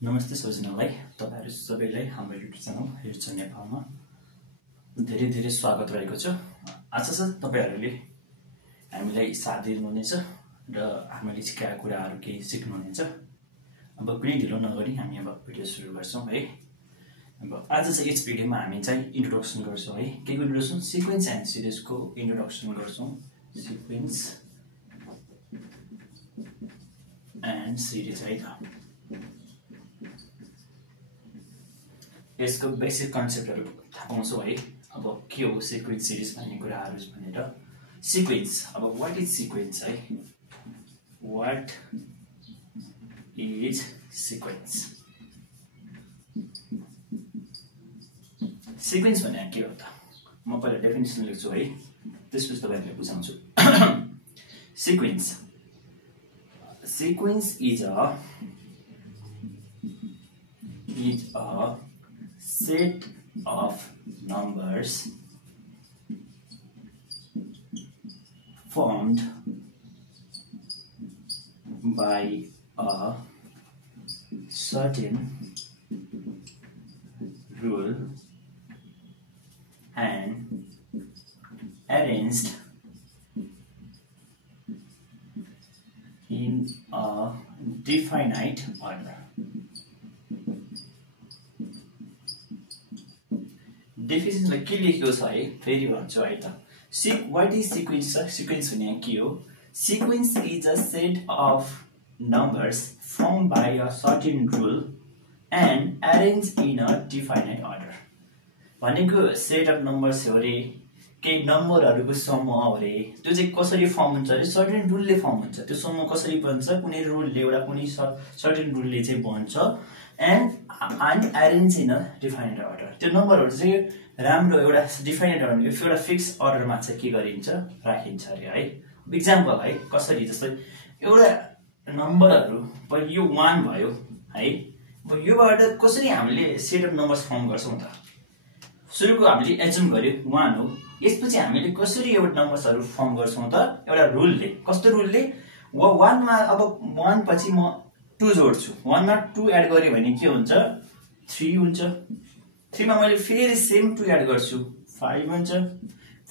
नमस्ते सबैजनालाई तपाईहरु सबैलाई हाम्रो युट्युब च्यानल हेर्छ नेपालमा धेरै धेरै स्वागत रहेको छ। आशा छ तपाईहरुले हामीलाई साथ दिनुहुनेछ र हामीले सिकाएका कुराहरु केही सिक्नुहुनेछ। अब कुनै ढिलो नगरी हामी अब भिडियो सुरु गर्छौं है। अब आज चाहिँ यस भिडियोमा हामी चाहिँ इन्ट्रोडक्सन गर्छौं है। के को इन्ट्रोडक्सन? सिक्वेन्स एन्ड सिरिज को इन्ट्रोडक्सन गर्छौं। सिक्वेन्स एन्ड सिरिज है त। यसको बेसिक कन्सेप्टहरु थाहा पाउँछौ है। अब के हो सिक्वेन्स सिरिज भन्ने कुराहरु भनेर। सिक्वेन्स, अब व्हाट इज सिक्वेन्स है? What is sequence? सिक्वेन्स भने के हो त? म पहिला डेफिनेसन लेख्छु है, त्यसपछि तपाईहरुलाई बुझाउँछु। Sequence is a set of numbers formed by a certain rule and arranged in a definite order. Definition में के लेखेको छ है, फेरि भन्छु है त। What is sequence? सिक्वेन्स भने के हो? Sequence is a set of numbers formed by a certain rule and arrange in a definite order. भनेको सेट अफ नम्बर्स हो रे, केही नम्बरहरुको समूह हो रे। त्यो चाहिँ कसरी फर्म हुन्छ रे? सर्टेन रुलले फर्म हुन्छ। त्यो समूह कसरी बन्छ? कुनै रुलले, एउटा कुनै सर्टेन रुलले चाहिँ बन्छ। And arrange in a defined order. त्यो नम्बरहरु चाहिँ राम्रो एउटा डिफाइन्ड अर्डर, एउटा फिक्स अर्डरमा चाहिँ के गरिन्छ? राखिन्छ रे है। एक्जाम्पल है, कसरी? जस्तै एउटा नम्बरहरु पहिले यो 1 भयो है। अब योबाट कसरी हामीले सेट अफ नम्बर्स फर्म गर्छौं त? सुरुको हामीले एज्युम गर्यो 1 हो। यसपछि हामीले कसरी एउटा नम्बर्सहरु फर्म गर्छौं त? एउटा रुलले। कस्तो रुलले? 1 मा अब 1 पछि म 2 जोड्छु। 1 मा 2 एड गरे भने के हुन्छ? 3 हुन्छ। 3 मा मैले फेरि सेम 2 एड गर्छु, 5 हुन्छ।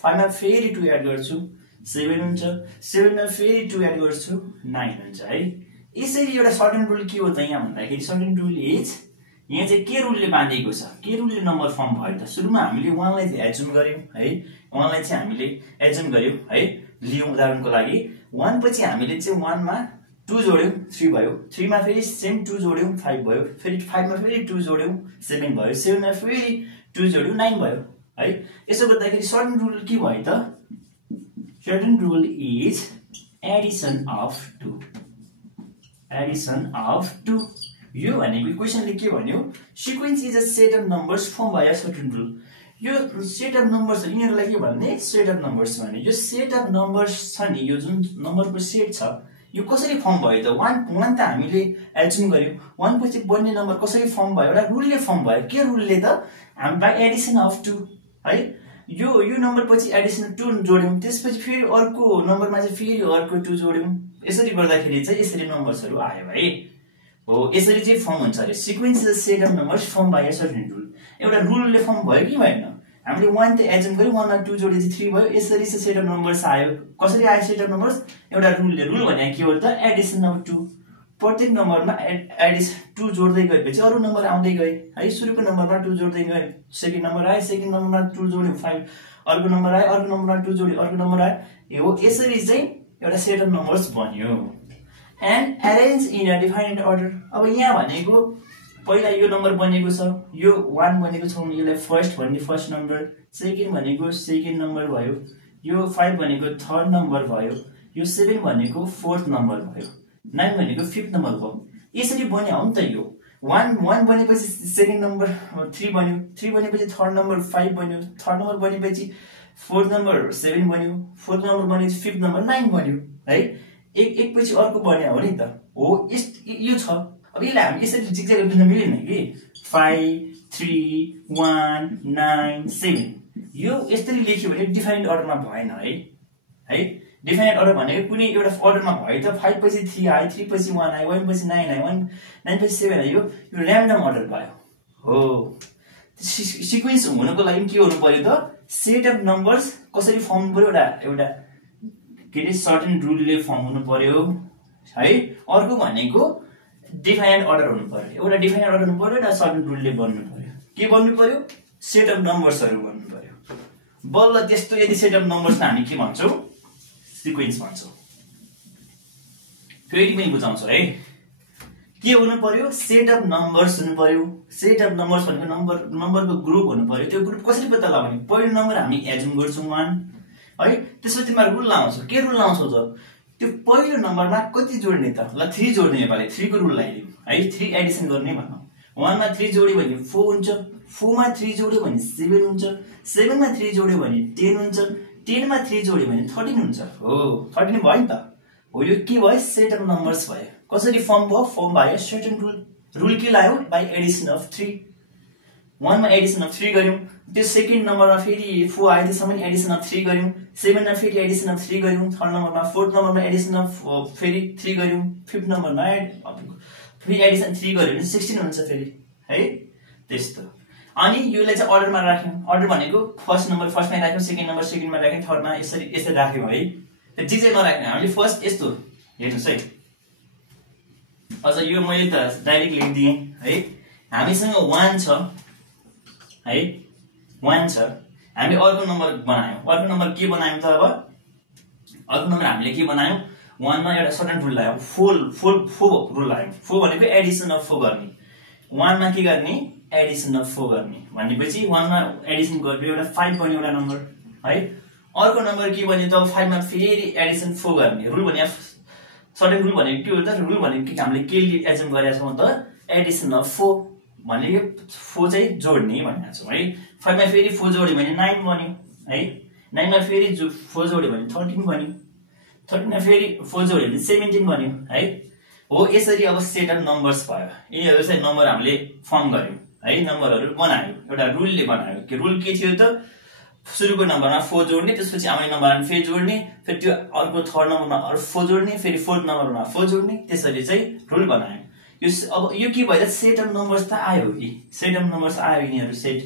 5 मा फेरि 2 एड गर्छु, 7 हुन्छ। 7 मा फेरि 2 एड गर्छु, 9 हुन्छ है। यसरी एउटा सर्टेन रुल के हो त यहाँ भन्दाखेरि? सर्टेन रुल इज, यहाँ चाहिँ के रुलले बाँधिएको छ? के रुलले नम्बर फर्म भयो त? सुरुमा हामीले 1 लाई चाहिँ एज्युम गर्यौं है। 1 लाई चाहिँ हामीले एज्युम गर्यौं है। लियौं उदाहरणको लागि 1 पछि हामीले चाहिँ 1 मा 2 जोड्यौं, 3 भयो। 3 मा फेरि सेम 2 जोड्यौं, 5 भयो। फेरि 5 मा फेरि 2 जोड्यौं, 7 भयो। 7 मा फेरि 2 जोड्यौं, 9 भयो है। यसो गर्दाखेरि सर्टेन रुल के भयो त? Certain rule is Edison of 2। Edison of 2। यो भनेको इक्वेसनले के भन्यो? Sequence is a set of numbers formed by a certain rule. यो सेट अफ नम्बर्स यिनीहरुलाई के भन्ने? सेट अफ नम्बर्स भन्ने। यो सेट अफ नम्बर्स छ नि, यो जुन नम्बरको सेट छ, यो कसरी फर्म भयो त? 1 त हामीले एज्युम गर्यौं। 1 पछि बन्ने नम्बर कसरी फर्म भयो? एउटा रुलले फर्म भयो। के रुलले त? हामी बाइ एडिसन अफ 2 है। यो नम्बर पछि एडिसन 2 जोड्यौं, त्यसपछि फेरि अर्को नम्बरमा चाहिँ फेरि अर्को 2 जोड्यौं। यसरी गर्दाखेरि चाहिँ यसरी नम्बर्सहरु आयो है। हो, यसरी चाहिँ फर्म हुन्छ रे। Sequence is a set of numbers form by a certain rule. एउटा रुलले फर्म भयो कि भएन? हामीले 1 त एज्युम गर्यौं, 1 मा 2 जोडेपछि 3 भयो। यसरी चाहिँ सेट अफ नम्बर्स आयो। कसरी आयो सेट अफ नम्बर्स? एउटा रुलले। रुल भने के हो त? Edison of 2। प्रत्येक नम्बरमा एडिसन 2 जोड्दै गएपछि अरु नम्बर आउँदै गए है। सुरुको नम्बरमा 2 जोड्दै गए, सेकेन्ड नम्बर आयो, सेकेन्ड नम्बरमा 2 जोड्यौं, 5। अर्को नम्बर आयो, अर्को नम्बरमा 2 जोड्यौं, अर्को नम्बर आयो। यो यसरी चाहिँ एउटा सेट अफ नम्बर्स बन्यो। And arrange in a defined order. अब यहाँ भनेको पहिला यो नम्बर बनेको छ, यो 1 बनेको छ भने यसलाई फर्स्ट भन्ने, फर्स्ट नम्बर। सेकेन्ड भनेको सेकेन्ड नम्बर भयो। यो 5 भनेको थर्ड नम्बर भयो। यो 7 भनेको फोर्थ नम्बर भयो। 9 भनेको फिफ्थ नम्बर भयो। यसरी बन्यो हो नि त। यो 1 बनेपछि सेकेन्ड नम्बर 3 बन्यो, 3 बनेपछि थर्ड नम्बर 5 बन्यो, थर्ड नम्बर बनेपछि फोर्थ नम्बर 7 बन्यो, फोर्थ नम्बर बनेपछि फिफ्थ नम्बर 9 बन्यो है। एक पछि अर्को बन्यो हो नि त। हो, यो छ। अब यसलाई हामी यसरी जिगज्याग गर्न मिलेन कि 5 3 1 9 7 यो यसरी लेख्यो भने डिफाइन्ड अर्डरमा भएन है। डिफाइनाइट अर्डर भनेको कुनै एउटा अर्डरमा भयो त 5 पछि 3 आयो, 3 पछि 1 आयो, 1 पछि 9 आयो, 9 पछि 7 आयो, यो र्यान्डम अर्डर भयो हो। सिक्वेन्स हुनको लागि के हुनु पर्यो त सेट अफ नम्बर्स कसरी फर्म पर्यो एउटा के अरे सर्टेन रुलले फर्म हुनु पर्यो है। अर्को भनेको डिफाइनाइट अर्डर हुनु पर्यो, एउटा डिफाइनाइट अर्डर हुनु पर्यो, एउटा सर्टेन रुलले बन्नु पर्यो। के बन्नु पर्यो? सेट अफ नम्बर्सहरु बन्नु पर्यो। बल्ल त्यस्तो यदि सेट अफ नम्बर्सलाई हामी के भन्छौं? सिक्वेन्स भन्छौं। फेरि पनि बुझाउँछु है। के हुनु पर्यो? सेट अफ नम्बर्स हुनु पर्यो। सेट अफ नम्बर्स भनेको नम्बरको ग्रुप हुनु पर्यो। त्यो ग्रुप कसरी पत्ता लगाउने? पहिलो नम्बर हामी एज्युम गर्छौं 1 है। त्यसपछि तिमीहरु रुल लाउँछौ। के रुल लाउँछौ त? त्यो पहिलो नम्बरमा कति जोड्ने त? ल 3 जोड्ने नेपाली 3 को रुल लगाइदियौ है। 3 एडिसन गर्ने भनौं। 1 मा 3 जोड्यो भने 4 हुन्छ, 4 मा 3 जोड्यो भने 7 हुन्छ, 7 मा 3 जोड्यो भने 10 हुन्छ, 10 मा 3 जोड्यो भने 13 हुन्छ। हो 13 भयो नि त। हो यो के भयो? सेट अफ नम्बर्स भयो। कसरी फर्म भयो? Form by certain rule. Rule के लायो? By Edison of 3। 1 मा एडिसन अफ 3 गर्यौं, त्यो सेकेन्ड नम्बरमा फेरि 4 आयो, त्यसमा एडिसन अफ 3 गर्यौं, 7 मा फेरि एडिसन अफ 3 गर्यौं, थर्ड नम्बरमा फोर्थ नम्बरमा एडिसन अफ फेरि 3 गर्यौं, फिफ्थ नम्बरमा फेरि एडिसन 3 गर्यो भने 16 हुन्छ फेरि है। त्यस्तो। अनि योलाई चाहिँ अर्डरमा राख्यौं। अर्डर भनेको फर्स्ट नम्बर फर्स्टमा राख्यौं, सेकेन्ड नम्बर सेकेन्डमा राख्यौं, थर्डमा यसरी राख्यौं है। त्यो जिजे नराख्ने हामीले फर्स्ट यस्तो हेर्नुस् है। अझ यो मैले त डाइरेक्ट लेखिदिए है। हामीसँग 1 छ है, 1 छ। हामीले अर्को नम्बर बनायौं। अर्को नम्बर के बनायौं त? अब अर्को नम्बर हामीले के बनायौं? 1 मा एउटा सर्टेन रुल लगायौं, 4 रुल लगायौं। 4 भनेको एडिसन अफ 4 गर्ने। 1 मा के गर्ने? एडिसन अफ 4 गर्ने। भनेपछि 1 मा एडिसन गरेर एउटा 5 बन्यो एउटा नम्बर है। अर्को नम्बर के बन्यो त? 5 मा फेरि एडिसन 4 गर्ने। रुल भने सर्टेन रुल भनेको के हो त? रुल भनेको के हामीले के एज्युम गरेका छौं त? एडिसन अफ 4 भनेको 4 चाहिँ जोड्ने भनेका छौं है। 5 मा फेरि 4 जोड्यो भने 9 बन्यो है। 9 मा फेरि 4 जोड्यो भने 13 बन्यो। 13 मा फेरि 4 जोड्यो भने 17 बन्यो है। हो यसरी अब सेट अफ नम्बर्स भयो। यिनीहरु चाहिँ नम्बर हामीले फर्म गर्यौं है। नम्बरहरु बनायौं, एउटा रुलले बनायौं। के रुल के थियो त? सुरुको नम्बरमा 4 जोड्ने, त्यसपछि आउने नम्बरमा फेरि जोड्ने, फेरि त्यो अर्को थर्ड नम्बरमा अरु 4 जोड्ने, फेरि फोर्थ नम्बरमा 4 जोड्ने, त्यसरी चाहिँ रुल बनायौं। अब यो के भयो त? सेट अफ नम्बर्स त आयो कि? सेट अफ नम्बर्स आयो, यिनीहरु सेट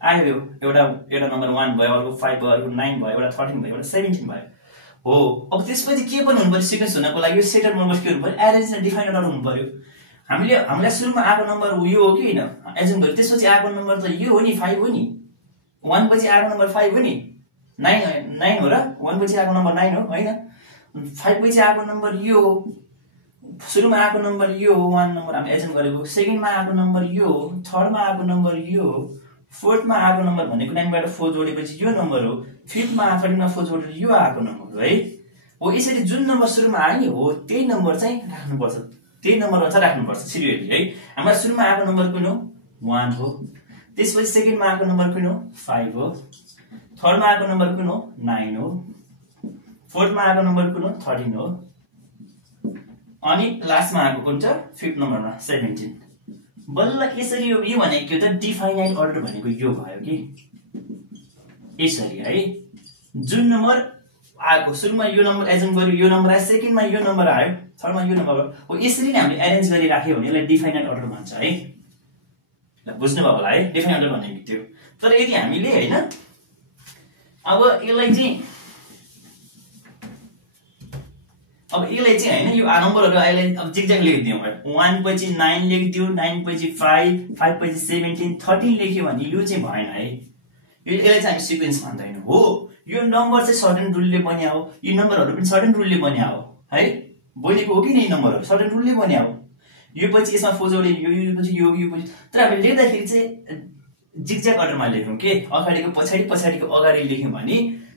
आयो। एउटा नम्बर 1 भयो, अर्को 5 भयो, अर्को 9 भयो, एउटा 13 भयो, एउटा 17 भयो। हो अब त्यसपछि के पनि हुनु पर्यो? सिक्वेन्स हुनको लागि यो सेट अफ नम्बर्स के हुनु पर्यो? एरेन्ज एन्ड डिफाइन अर्डर हुनु पर्यो। हामीलाई सुरुमा आएको नम्बर यो हो कि हैन एज्युम गर्यो, त्यसपछि आएको नम्बर त यो हो नि, 5 हो नि। 1 पछि आएको नम्बर 5 हो नि, 9 हो र? 1 पछि आएको नम्बर 9 हो हैन? 5 पछि आएको नम्बर यो हो। सुरुमा आएको नम्बर यो हो, 1 नम्बर हामी एज्युम गरेको। सेकेन्डमा आएको नम्बर यो हो, थर्डमा आएको नम्बर यो हो, फोर्थमा आएको नम्बर भनेको 9 बाट 4 जोडेपछि यो नम्बर हो, फिफ्थमा 13 मा 4 जोडेर यो आएको नम्बर हो है। हो यसरी जुन नम्बर सुरुमा आयो नि हो त्यही नम्बर चाहिँ राख्नुपर्छ। त्यही नम्बरमा चाहिँ राख्नुपर्छ सिरियली है। हाम्रो सुरुमा आएको नम्बर कुन हो? 1 हो। त्यसपछि सेकेन्डमा आएको नम्बर कुन हो? 5 हो। थर्डमा आएको नम्बर कुन हो? 9 हो। फोर्थमा आएको नम्बर कुन हो? 13 हो। अनि लास्टमा आएको कुन छ? फिफ्थ नम्बरमा 17। बल्ल यसरी यो भनेको के हो त? डिफाइनाइट अर्डर भनेको यो भयो कि यसरी है। जुन नम्बर आएको सुरुमा यो नम्बर एज्युम गर्यो, यो नम्बर आयो, सेकेन्डमा यो नम्बर आयो, थर्डमा यो नम्बर आयो। हो यसरी नै हामीले एरेन्ज गरी राख्यो भने यसलाई डिफाइनाइट अर्डर भन्छ है। ल बुझ्नु भयो होला है डिफाइनाइट अर्डर भनेको त्यो। तर यदि हामीले हैन अब यसलाई चाहिँ हैन यो नम्बरहरु अहिले अब जिगज्याग लेखिदियौ। 1 पछि 9 लेखिदियौ, 9 पछि 5, 5 पछि 17, 13 लेख्यो भने यो चाहिँ भएन है। यसलाई चाहिँ हामी सिक्वेन्स भन्दैनौं। हो यो नम्बर चाहिँ सर्टेन रुलले बन्या हो। यी नम्बरहरु पनि सर्टेन रुलले बन्या हो है। बनेको हो कि नि नम्बरहरु सर्टेन रुलले बन्या हो। यो पछि यसमा 4 जोडे यो पछि यो पछि। तर हामीले लेख्दाखेरि चाहिँ जिगज्याग अर्डरमा लेख्यौं के? अगाडिको पछाडी पछाडीको अगाडि लेख्यौं भने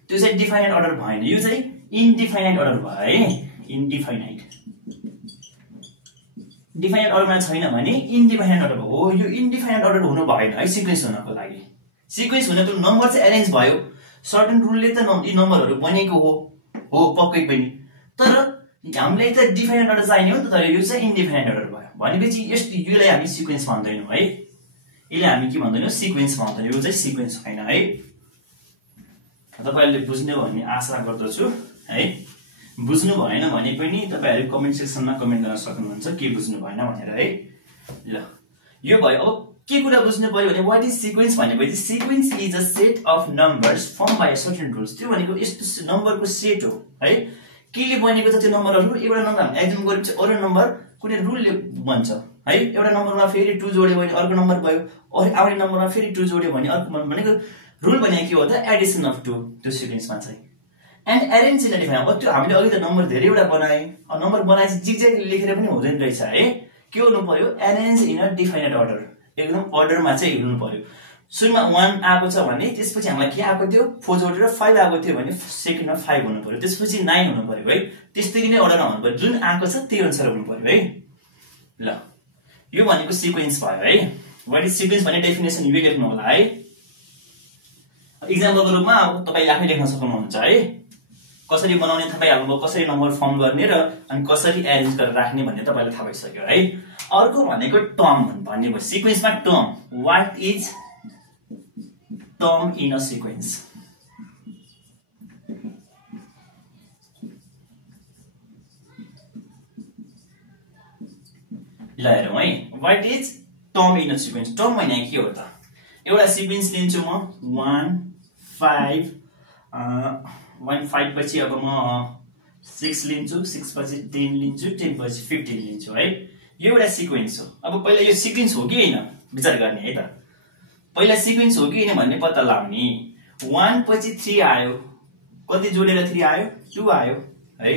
त्यो चाहिँ डिफाइनाइट अर्डर भएन। यो चाहिँ इनडिफाइनाइट अर्डर भयो है। इनडिफाइनाइट डिफाइनाइट अर्डरमा छैन भने इनडिफाइनाइट अर्डर हो। यो इनडिफाइनाइट अर्डर हुनु भएन है सिक्वेन्स हुनको लागि। सिक्वेन्स हुन त नम्बर चाहिँ एरेन्ज भयो, सर्टेन रुलले त यी नम्बरहरु बनेको हो पक्कै पनि। तर हामीलाई त डिफाइनाइट अर्डर चाहिने हो नि त। तर यो चाहिँ इनडिफाइनाइट अर्डर भयो भनेपछि योलाई हामी सिक्वेन्स भन्दैनौं है। यसलाई हामी के भन्दैनौं? सिक्वेन्स भन्दैनौं। यो चाहिँ सिक्वेन्स हैन है। तपाईहरुले बुझ्नु भन्ने आशा गर्दछु है बुझ्नु भएन भने पनि तपाईहरु कमेन्ट सेक्सनमा कमेन्ट गर्न सक्नुहुन्छ के बुझ्नु भएन भनेर है ल यो भयो अब के कुरा बुझ्नु पर्यो भने व्हाट इज सिक्वेन्स भनेपछि sequence is a set of numbers form by certain rules त्यो भनेको यस्तो नम्बरको सेट हो है केले बनेको छ त्यो नम्बरहरु एउटा नम्बर हामी एक्जम गरेपछि अरु नम्बर कुनै रुलले बन्छ है एउटा नम्बरमा फेरि 2 जोड्यो भने अर्को नम्बर भयो अनि आउने नम्बरमा फेरि 2 जोड्यो भने अर्को नम्बर भनेको रुल भनेको के हो त एडिसन अफ 2 त्यो सिक्वेन्समा चाहिँ and arrange in a define अब त्यो हामीले अघि त नम्बर धेरैवटा बनाए नम्बर बनाएपछि जिगज्याग लेखेर पनि हुँदैन रहेछ है के हुनु पर्यो arrange in a defined order एकदम अर्डरमा चाहिँ हुनु पर्यो सुरुमा 1 आएको छ भने त्यसपछि हामीलाई के आएको थियो 4 जोडेर 5 आएको थियो भने सेकेन्डमा 5 हुनु पर्यो त्यसपछि 9 हुनु पर्यो है त्यसरी नै अर्डरमा हुनु पर्यो जुन आएको छ त्यही अनुसार हुनु पर्यो है ल यो भनेको सिक्वेन्स भयो है व्हाट इज सिक्वेन्स भन्ने डेफिनेसन यो लेख्नु होला है एक्जाम्पलको रूपमा अब तपाईले आफै लेख्न सक्नुहुन्छ है कसरी बनाउने थाहा पाइहाल्नुभयो कसरी नम्बर फर्म गर्ने र अनि कसरी अरेन्ज गरेर राख्ने भन्ने तपाईलाई थाहा भइसक्यो है अर्को भनेको टर्म भन्ने भयो सिक्वेन्समा term what is term in a sequence ल हेरौँ है what is term in a sequence term भने के हो त एउटा सिक्वेन्स लिन्छु म 1 5 1 5 पछि अब म 6 लिन्छु 6 पछि 10 लिन्छु 10 पछि 15 लिन्छु है यो एउटा सिक्वेन्स हो अब पहिला यो सिक्वेन्स हो कि हैन विचार गर्ने है त पहिला सिक्वेन्स हो कि हैन भन्ने पत्ता लगाउने 1 पछि 3 आयो कति जोडेर 3 आयो 2 आयो है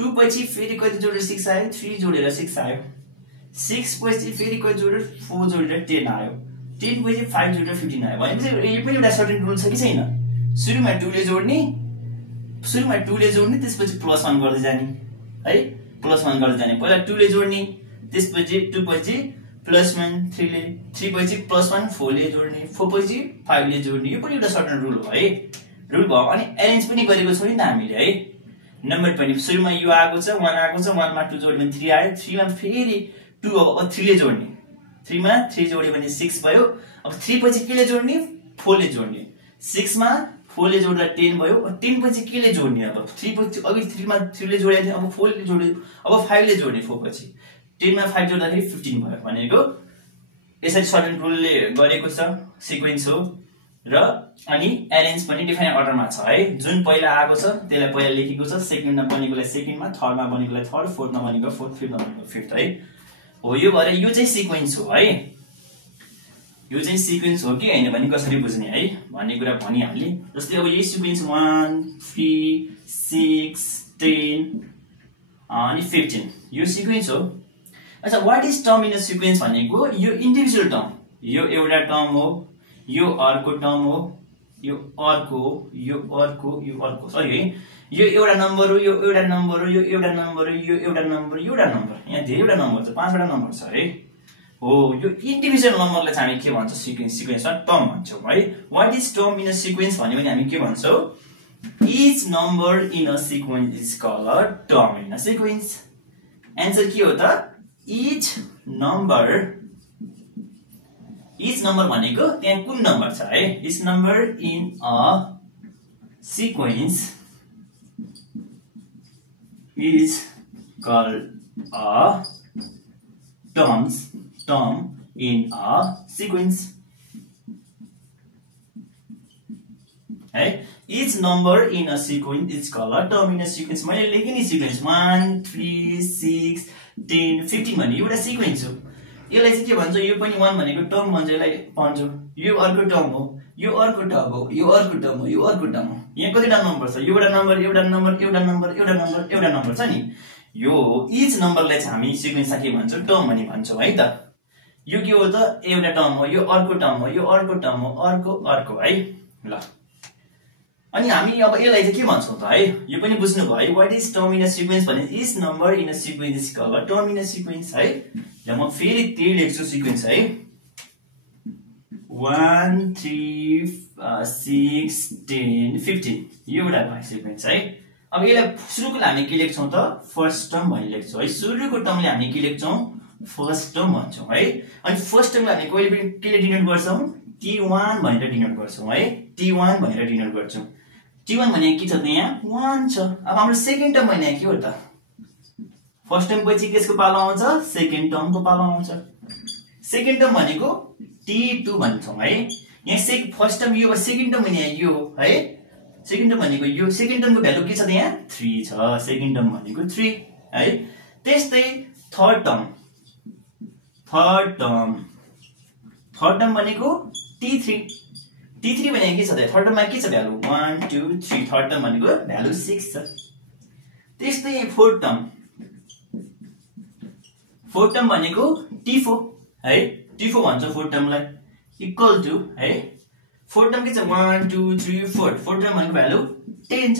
2 पछि फेरि कति जोडेर 6 आयो 3 जोडेर 6 आयो 6 पछि फेरि कति जोडेर 4 जोडेर 10 आयो 10 पछि 5 जोडेर 15 आयो भनेपछि यो पनि एउटा सर्टेन रुल छ कि छैन सुरुमा 2 ले जोड्ने त्यसपछि +1 गर्दै जाने है +1 गर्दै जाने पहिला 2 ले जोड्ने त्यसपछि 2 पछि +1 3 ले 3 पछि +1 4 ले जोड्ने 4 पछि 5 ले जोड्ने यो पनि एउटा सर्टेन रुल हो है रुल भयो अनि अरेन्ज पनि गरेको छौं नि त हामीले है नम्बर पनि सुरुमा यो आएको छ 1 आएको छ 1 मा 2 जोड्यो भने 3 आयो 3 मा फेरि 2 अब 3 ले जोड्ने 3 मा 3 जोड्यो भने 6 भयो अब 3 पछि के ले जोड्ने 4 ले जोड्ने 6 मा 4 ले जोड्दा 10 भयो 10 पछि के ले जोड्ने अब 3 पछि अघि 3 मा 3 ले जोडेको थियो अब 4 ले जोड्यो अब 5 ले जोड्ने 4 पछि 10 मा 5 जोड्दाखेरि 15 भयो भनेको यसरी सर्टेन रुलले गरेको छ सिक्वेन्स हो र अनि अरेन्ज पनि डिफाइन अर्डरमा छ है जुन पहिला आएको छ त्यसलाई पहिला लेखेको छ सेकेन्डमा बनेकोलाई सेकेन्डमा थर्डमा बनेकोलाई थर्ड फोर्थमा बनेको फोर्थ फिफ्थमा बनेको फिफ्थ है हो यो भएर यो चाहिँ सिक्वेन्स हो है यो चाहिँ सिक्वेन्स हो कि हैन भने कसरी बुझ्ने है भन्ने कुरा भनिहाल्ने जस्तै अब यही सिक्वेन्स 1 3 6 10 अनि 15 यो सिक्वेन्स हो अच्छा what is term in a sequence भनेको यो इन्डिभिजुअल टर्म यो एउटा टर्म हो यो अर्को टर्म हो यो अर्को यो अर्को यो अर्को सरी है यो एउटा नम्बर हो यो एउटा नम्बर हो यो एउटा नम्बर हो यो एउटा नम्बर एउटा नम्बर यहाँ धेरैवटा नम्बर छ 5 वटा नम्बर छ है हो यो इन्डिभिजुअल नम्बरलाई चाहिँ हामी के भन्छ सिक्वेन्समा टर्म भन्छौं है what is term in a sequence भन्ने पनि हामी के भन्छौं each number in a sequence is called a term in a sequence answer के हो त each number भनेको त्यहाँ कुन नम्बर छ है each number in a sequence is called a term in a sequence है each number in a sequence is called a term in a sequence मैले लेखे नि सिक्वेन्स 1 3 6 10 15 भन्ने एउटा सिक्वेन्स हो यसलाई चाहिँ के भन्छ यो पनि 1 भनेको टर्म भन्छ यसलाई भन्छ यो अर्को टर्म हो यो अर्को टर्म हो यो अर्को टर्म हो यो अर्को टर्म हो यहाँ कतिवटा नम्बर छ एउटा नम्बर एउटा नम्बर एउटा नम्बर एउटा नम्बर एउटा नम्बर छ नि यो each नम्बरलाई चाहिँ हामी सिक्वेन्समा के भन्छौं टर्म भनी भन्छौं है त यो के हो त एउटा टर्म हो यो अर्को टर्म हो यो अर्को टर्म हो अर्को अर्को है ल अनि हामी अब यसलाई चाहिँ के भन्छौं त है यो पनि बुझ्नु भयो what is term in a sequence भने is number in a sequence is called a term in a sequence है ल म फेरि त्यही लेख्छु सिक्वेन्स है 1 3 6 10 15 यो एउटा भयो सिक्वेन्स है अब यसलाई सुरुको हामी के लेख्छौं त फर्स्ट टर्म भनी लेख्छौं है सुरुको टर्मले हामी के लेख्छौं फर्स्ट टर्म भन्छौं है अनि फर्स्ट टर्मलाई हामी कहिले पनि केले डिनोट गर्छौं t1 भनेर डिनोट गर्छौं है t1 भनेर डिनोट गर्छौं T1 भनेको के छ त यहाँ 1 छ। अब हाम्रो सेकेन्ड टर्म भनेको के हो त? फर्स्ट टर्म पछि केसको पालो आउँछ? सेकेन्ड टर्मको पालो आउँछ। सेकेन्ड टर्म भनेको T2 भन्छौं है। यहाँ फर्स्ट टर्म यो सेकेन्ड टर्म भने यो है। सेकेन्ड टर्म भनेको यो सेकेन्ड टर्मको भ्यालु के छ त यहाँ 3 छ। सेकेन्ड टर्म भनेको 3 है। त्यस्तै थर्ड टर्म भनेको T3 भनेको के छ त? थर्ड टर्ममा के छ भ्यालु 1 2 3। थर्ड टर्म भनेको भ्यालु 6 छ। त्यस्तै फोर्थ टर्म भनेको T4 है। T4 भन्छ फोर्थ टर्मलाई इक्वल टु है। फोर्थ टर्म के छ 1 2 3 4। फोर्थ टर्म भनेको भ्यालु 10 छ।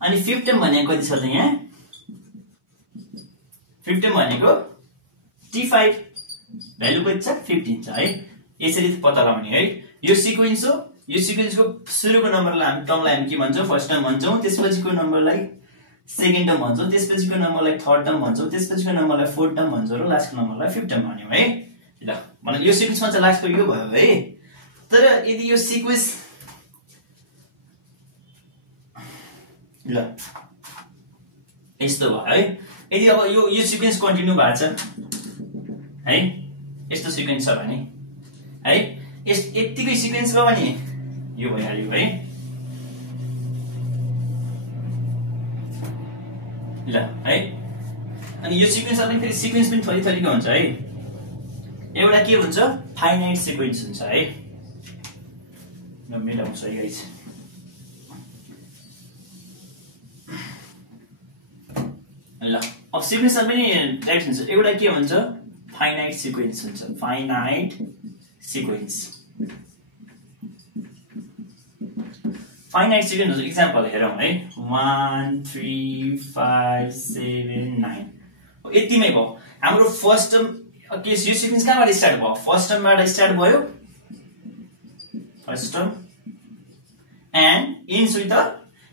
अनि फिफ्थ टर्म भनेको कति छ त यहाँ? फिफ्थ टर्म भनेको T5 भ्यालु कति छ 15 छ है। यसरी पत्ता लगाउने है। यो सिक्वेन्स हो। यो सिक्वेन्सको सुरुको नम्बरलाई हामी के भन्छौं? First term भन्छौं। त्यसपछिको नम्बरलाई सेकेन्ड टर्म भन्छौं। त्यसपछिको नम्बरलाई थर्ड टर्म भन्छौं। त्यसपछिको नम्बरलाई फोर्थ टर्म भन्छौं र लास्टको नम्बरलाई फिफ्थ टर्म भन्यौं है। ल मतलब यो सिक्वेन्समा चाहिँ लास्टको यो भयो है। तर यदि यो सिक्वेन्स ल यस्तो भयो है। यदि अब यो सिक्वेन्स कन्टिन्यू भएको छ है। यस्तो सिक्वेन्स छ भने है। यतिकै सिक्वेन्स भयो भने यो भइहाल्यो है। ल है। अनि यो सिक्वेन्स अझै फेरि सिक्वेन्स पनि थरीको हुन्छ है। एउटा के हुन्छ? फाइनाइट सिक्वेन्स हुन्छ है। ल मेटाउँछ है गाइस। ल अब सिक्वेन्स पनि टाइप्स हुन्छ। एउटा के हुन्छ? फाइनाइट सिक्वेन्स हुन्छ। फाइनाइट सिक्वेन्स हुन्छ। एक्जाम्पल हेरौँ है। 1 3 5 7 9 यतिमै भयो। हाम्रो फर्स्ट टर्म के यो सिक्वेन्स कहाँबाट स्टार्ट भयो? फर्स्ट टर्मबाट स्टार्ट भयो। First term and ends with the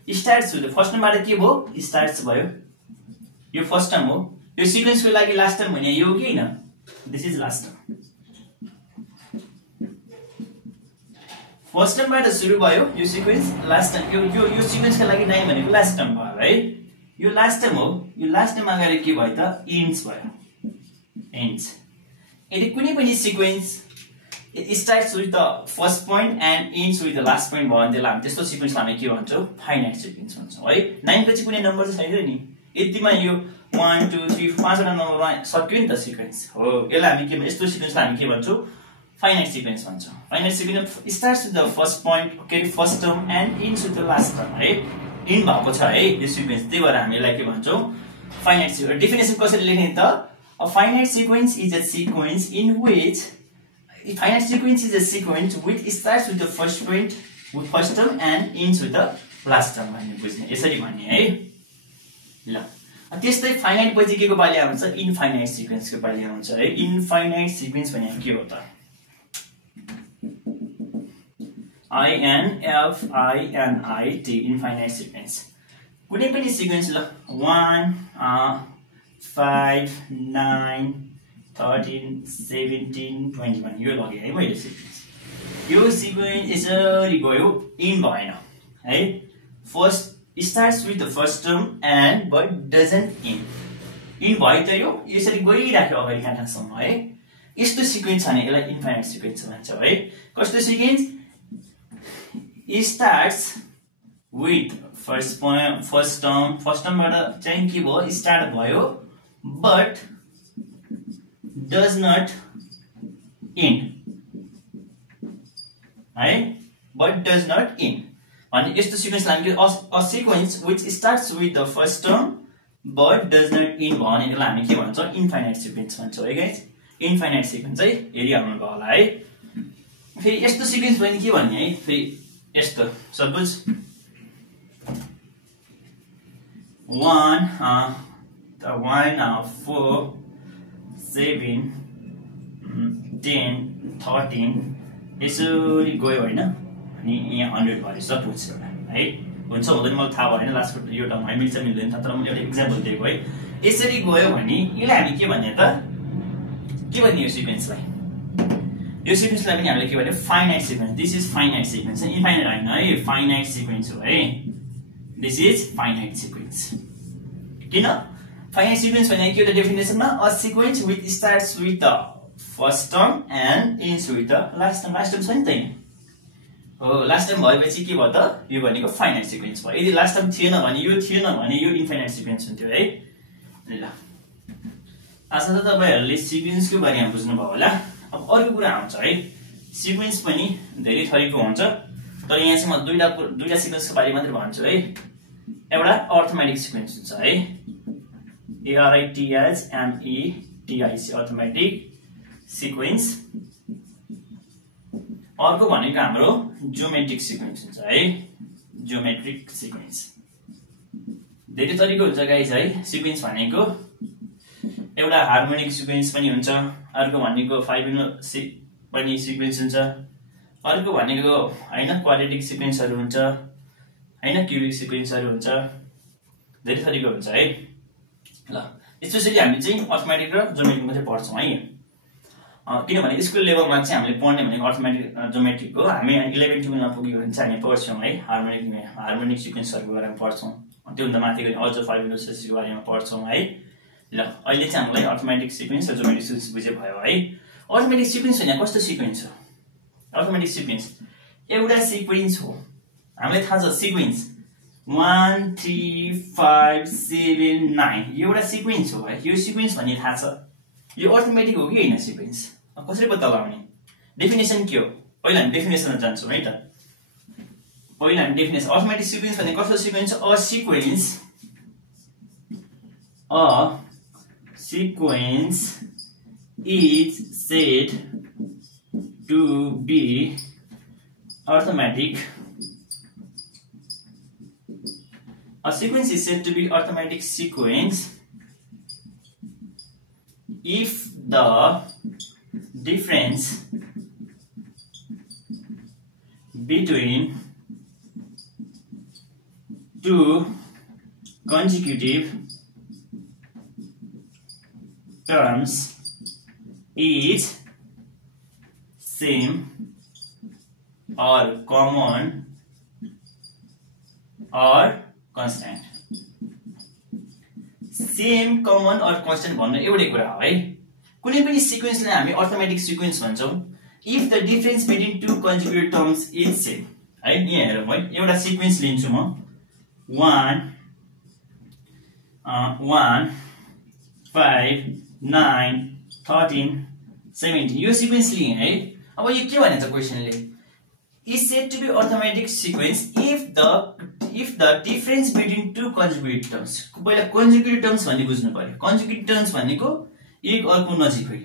starts with first टर्मबाट के भयो? स्टार्ट्स भयो। यो फर्स्ट टर्म हो। यो सिक्वेन्सको लागि लास्ट टर्म भने यो के हैन? This is last term. First टर्मबाट सुरु भयो यो सिक्वेन्स। लास्ट टर्म यो सिक्वेन्सको लागि 9 भनेको लास्ट टर्म भयो है। यो लास्ट टर्म हो। यो लास्ट टर्ममा गएर के भयो त? इन्ड्स भयो। इन्ड्स। यदि कुनै पनि sequence starts with the first point and ends with the last point भयो भने त्यसलाई हामी त्यस्तो सिक्वेन्सलाई हामी के भन्छौँ? फाइनाइट सिक्वेन्स भन्छौँ है। 9 पछि कुनै नम्बर चाहिँ छैन नि। यतिमा यो 1 2 3 5वटा नम्बरमा सक्यो नि त सिक्वेन्स हो। यसलाई हामी के भन्छौँ? यस्तो सिक्वेन्सलाई हामी के भन्छौँ? फाइनाइट सिक्वेन्स भन्छौँ। Finite sequence starts with the first point okay first term and ends with the last term है। इन भएको छ है यो सिक्वेन्स। त्यही भएर हामी यसलाई के भन्छौँ? Finite sequence. डेफिनेसन कसरी लेख्ने त? A finite sequence is a sequence in which finite sequence is a sequence which starts with the first point with first term and ends with the last term भन्ने बुझ्ने यसरी भन्ने है। ल त्यस्तै फाइनाइट पछि के को पाली आउँछ? इनफाइनाइट सिक्वेन्स को पाली आउँछ है। इनफाइनाइट सिक्वेन्स भनेको के हो त? INFINIT infinite sequence. कुनै पनि सिक्वेन्स ल 1 5 9 13 17 21 यो लगे है मैले सिक्वेन्स। यो सिक्वेन्स यसरी गयो इन भएन है। First starts with the first term and but doesn't in. In भयो त यो यसरी गइराख्यो अगाडि कहाँसम्म है। यस्तो सिक्वेन्स छ भने यसलाई इनफाइनाइट सिक्वेन्स भन्छ है। कस्तो सिक्वेन्स? स्टार्ट्स विथ फर्स्ट टर्मबाट चाहिँ के भयो? स्टार्ट भयो but does not end है। but does not end भने यस्तो सिक्वेन्सलाई हामी a sequence which starts with the first term but does not end भने यसलाई हामी के भन्छौँ? इनफाइनाइट सिक्वेन्स भन्छौँ है गाइस। इनफाइनाइट सिक्वेन्स चाहिँ हेरिहाल्नु भयो होला है। फेरि यस्तो सिक्वेन्स पनि के भन्ने है? फेरि यस्तो सपोज 1 4 7 10 13 यसरी गयो होइन। अनि यहाँ 100 भयो सपोज एउटा है। हुन्छ हुँदैन मलाई थाहा भएन लास्टको यो टर्म मिल्छ मिल्दैन तर मैले एउटा इक्जाम्पल दिएको है। यसरी गयो भने यसलाई हामी के भन्ने त? के भन्ने यो सिक्वेन्सलाई? यो सिक्वेन्सलाई पनि हामीले के भन्यो finite sequence this is finite sequence infinite हैन है फाइनाइट सिक्वेन्स हो है दिस इज फाइनाइट सिक्वेन्स किन फाइनाइट सिक्वेन्स भने के हो त डेफिनेसनमा a sequence with starts with the first term and ends with the last term छ नि त हो लास्ट टर्म भएपछि के भयो त यो भनेको फाइनाइट सिक्वेन्स भयो यदि लास्ट टर्म थिएन भने यो इन्फाइनाइट सिक्वेन्स हुन्थ्यो है ल आशा छ तपाईहरुले सिक्वेन्सको बारेमा बुझ्नुभयो होला अब अर्को कुरा आउँछ है सिक्वेन्स पनि धेरै थरीको हुन्छ तर यहाँ चाहिँ म दुईटा सिक्वेन्सको बारे मात्र भन्छु है एउटा अर्थमेटिक सिक्वेन्स हुन्छ है ARITHMETIC अर्थमेटिक सिक्वेन्स अर्को भनेको हाम्रो जियोमेट्रिक सिक्वेन्स हुन्छ है जियोमेट्रिक सिक्वेन्स धेरै तरिकाको हुन्छ गाइस है सिक्वेन्स भनेको एउटा हार्मोनिक सिक्वेन्स पनि हुन्छ अर्को भनेको फाइबोनाची पनि सिक्वेन्स हुन्छ अर्को भनेको हैन क्वाड्रेटिक सिक्वेन्सहरु हुन्छ हैन क्युबिक सिक्वेन्सहरु हुन्छ धेरै तरिकाको हुन्छ है ल स्पेशली हामी चाहिँ अर्थमेटिक र जियोमेट्रिक मात्रै पढ्छौं है किनभने स्कुल लेभलमा चाहिँ हामीले पढ्ने भनेको अर्थमेटिक जियोमेट्रिक हो हामी 11 12 मा पुग्यो भने चाहिँ हामी पढ्छौं है हार्मोनिक सिक्वेन्सहरुको बारेमा पढ्छौं त्यो भन्दा माथि गएर अझ फाइबोनाचीको बारेमा पढ्छौं है ल अहिले चाहिँ हामीलाई अर्थमेटिक सिक्वेन्स र जियोमेट्रिक सिक्वेन्स बुझे भयो है अर्थमेटिक सिक्वेन्स भने कस्तो सिक्वेन्स हो अर्थमेटिक सिक्वेन्स एउटा सिक्वेन्स हो हामीलाई थाहा छ सिक्वेन्स 1 3 5 7 9 यो एउटा सिक्वेन्स हो है यो सिक्वेन्स भन्ने थाहा छ यो अर्थमेटिक हो कि हैन सिक्वेन्स कसरी पत्ता लगाउने डेफिनेसन के हो पहिला हामी डेफिनेसनमा जान्छौं है त पहिला हामी डेफिनेसन अर्थमेटिक सिक्वेन्स भने कस्तो sequence a sequence is said to be arithmetic. A sequence is said to be arithmetic sequence if the difference between two consecutive terms is same or common or constant. Same, common or constant भन्नु एउटै कुरा हो है कुनै पनि सिक्वेन्सलाई हामी arithmetic sequence भन्छौं if the difference between two consecutive terms is same है यहाँ हेरौं है एउटा सिक्वेन्स लिन्छु म 1 5 9 13 17 यो सिक्वेन्स लिए है अब यो के भन्छ क्वेशनले is said to be arithmetic sequence if the difference between two consecutive terms पहिला consecutive terms भन्ने बुझ्नु पर्यो consecutive terms भनेको एक अर्को नजिक हो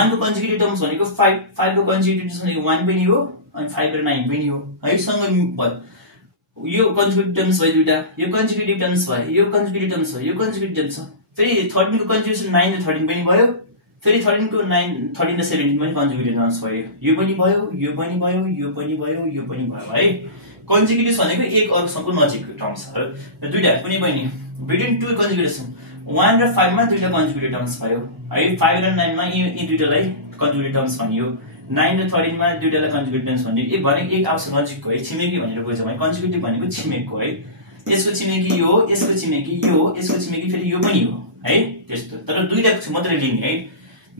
1 को consecutive terms भनेको 5 को consecutive terms भनेको 1 पनि हो अनि 5 र 9 पनि हो है सँग भयो यो consecutive terms भयो दुईटा यो consecutive terms भयो यो consecutive terms भयो यो consecutive terms छ फेरि 13 को कन्जुगेसन 9 र 13 पनि भयो फेरि 13 को 9 13 र 17 पनि कन्जुगेटिभ टर्म्स भयो यो पनि भयो यो पनि भयो यो पनि भयो यो पनि भयो है कन्जुगेटिभ भनेको एक अर्कोसँगको नजिकको टर्म्सहरु र दुईटा कुनै पनि बिट्विन टु कन्जुगेसन 1 र 5 मा दुईटा कन्जुगेटिभ टर्म्स भयो है 5 र 9 मा यी दुईटालाई कन्जुगेटिभ टर्म्स भनियो 9 र 13 मा दुईटालाई कन्जुगेटिभ टर्म्स भनियो एक भनेको एक आपस नजिकको है छिमेकी भनेर बुझ्यौ है कन्जुगेटिभ भनेको छिमेकको है यसको छिमेकी यो यसको छिमेकी यो यसको छिमेकी फेरि यो पनि हो है त्यस्तो तर दुईटा मात्रै लिने है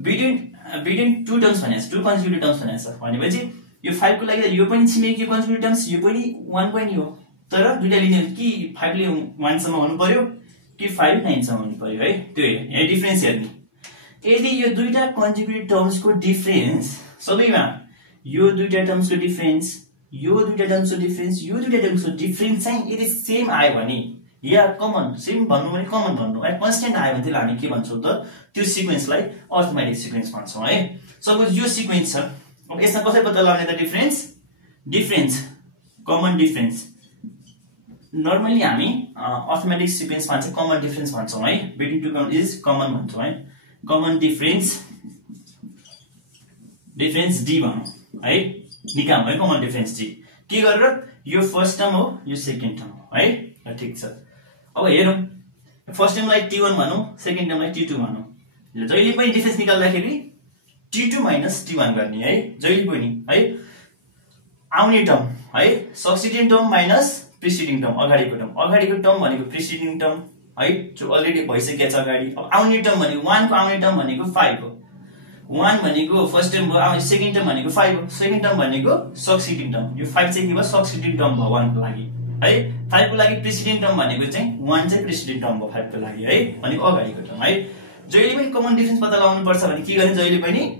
बिट्विन टु टर्म्स भनेछ टु कन्जुगेटिभ टर्म्स भनेछ भनेपछि यो 5 को लागि यो पनि छिमेकी कन्जुगेटिभ टर्म्स यो पनि 1 पनि हो तर दुईटा लिने कि 5 ले 1 सम्म हुनु पर्यो कि 5 9 सम्म हुनु पर्यो है त्यो यहाँ डिफरेन्स हेर्ने यदि यो दुईटा कन्जुगेटिभ टर्म्स को डिफरेन्स सबैमा यो दुईटा टर्म्स को डिफरेन्स यो दुईटा टर्म्स को डिफरेन्स यो दुईटा टर्म्स को डिफरेन्स चाहिँ यदि सेम आयो भने या कमन सेम भन्नु भने कमन भन्नु है कन्स्टेन्ट आयो भने हामी के भन्छौं त त्यो सिक्वेन्सलाई अर्थमेटिक सिक्वेन्स भन्छौं है सपोज यो सिक्वेन्स छ अब यसमा कसरी पत्ता लगाउने त डिफरेन्स कमन डिफरेन्स नर्मली हामी अर्थमेटिक सिक्वेन्समा चाहिँ कमन डिफरेन्स भन्छौं है between two terms is common भन्छौं है कमन डिफरेन्स डी भनौं है निकाल्नु है कमन डिफरेन्स डी के गरेर यो फर्स्ट टर्म हो यो सेकेन्ड टर्म हो है ल ठीक छ अब हेरौं फर्स्ट टर्मलाई t1 भनौं सेकेन्ड टर्मलाई t2 भनौं ल जहिले पनि डिफरेन्स निकाल्दाखेरि T2 minus T1 गर्ने है जहिले पनि है आउने टर्म है succeeding term minus preceding term अगाडिको टर्म भनेको प्रिसिडिङ टर्म है जो अलरेडी भइसकेको छ अगाडि अब आउने टर्म भनेको 1 को आउने टर्म भनेको 5 हो 1 भनेको फर्स्ट टर्म भयो सेकेन्ड टर्म भनेको 5 हो सेकेन्ड टर्म भनेको सक्सिडिङ टर्म यो 5 चाहिँ के भयो सक्सिडिङ टर्म भयो 1 को लागि है 5 को लागि प्रिसिडिङ टर्म भनेको चाहिँ 1 चाहिँ प्रिसिडिङ टर्म भयो 5 को लागि है भनेको अगाडिको टर्म है जहिले पनि कमन डिफरेन्स पत्ता लगाउनु पर्छ भने के गर्ने जहिले पनि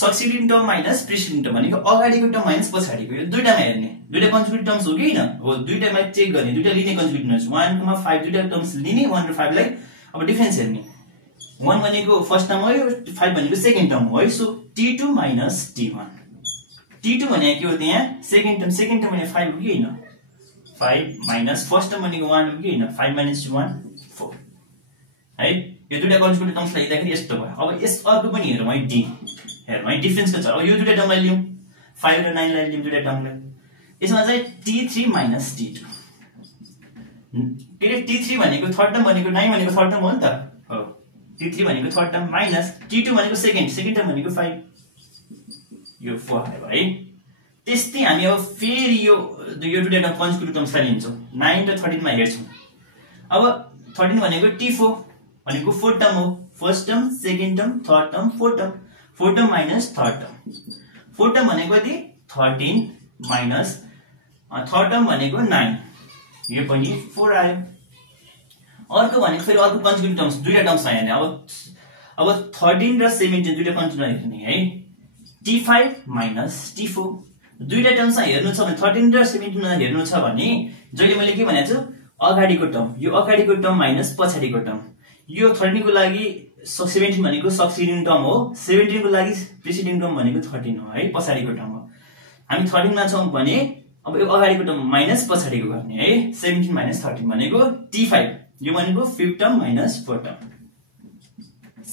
succeeding term minus preceding term भनेको अगाडिको टर्म माइनस पछाडिको यो दुईटामा हेर्ने दुईटा कन्जुगेट टर्म्स हो कि हैन हो दुईटामा चेक गर्ने दुईटा लिने कन्जुगेट टर्म्स 1 मा 5 दुईटा टर्म्स लिने 1 र 5 लाई अब डिफरेन्स हेर्ने 1 भनेको फर्स्ट टर्म हो 5 भनेको सेकेन्ड टर्म हो है so T2 minus T1 T2 भनेको के हो त्यहाँ सेकेन्ड टर्म भने 5 हो कि हैन 5 माइनस फर्स्ट टर्म भनेको 1 हो कि हैन 5 minus 1 4 है यो दुईटा कन्जुगेट टर्म्सलाई हेर्दाखेरि यस्तो भयो अब यस अर्को पनि हेरौँ है D हेरौँ है डिफरेन्स के छ अब यो दुईटा टर्मलाई लियौं 5 र 9 लाई लियौं दुईटा टर्मलाई यसमा चाहिँ T3 minus T2 के T3 भनेको थर्ड टर्म भनेको 9 भनेको थर्ड टर्म हो नि त हो T3 भनेको थर्ड टर्म माइनस T2 भनेको सेकेन्ड टर्म भनेको 5 यो 4 आयो है त्यस्तै हामी अब फेरि यो दुईटा टर्म कन्जुगेट टर्म्सलाई लिन्छौं 9 र 13 मा हेर्छौं अब 13 भनेको T4 भनेको फोर्थ टर्म हो first term second term third term fourth term minus third term भनेको कति 13 माइनस थर्ड टर्म भनेको 9 यो पनि 4 आयो अर्को भनेको फेरि अर्को कन्जुगेट टर्म्स दुईटा टर्म्स हेर्ने अब 13 र 17 दुईटा कन्जुगेट हेर्ने है T5 minus T4 दुईटा टर्म्स हेर्नु छ भने 13 र 17 मा हेर्नु छ भने जहिले मैले के भनेको छु अगाडिको टर्म यो अगाडिको टर्म माइनस पछाडिको टर्म यो 13 को लागि 17 भनेको सक्सिडिङ टर्म हो 17 को लागि प्रिसिडिङ टर्म भनेको 13 हो है पछाडिको टर्म हो हामी 13 मा छौं भने अब यो अगाडिको टर्म माइनस पछाडिको गर्ने है 17 minus 13 भनेको T5 यो भनेको fifth term minus fourth term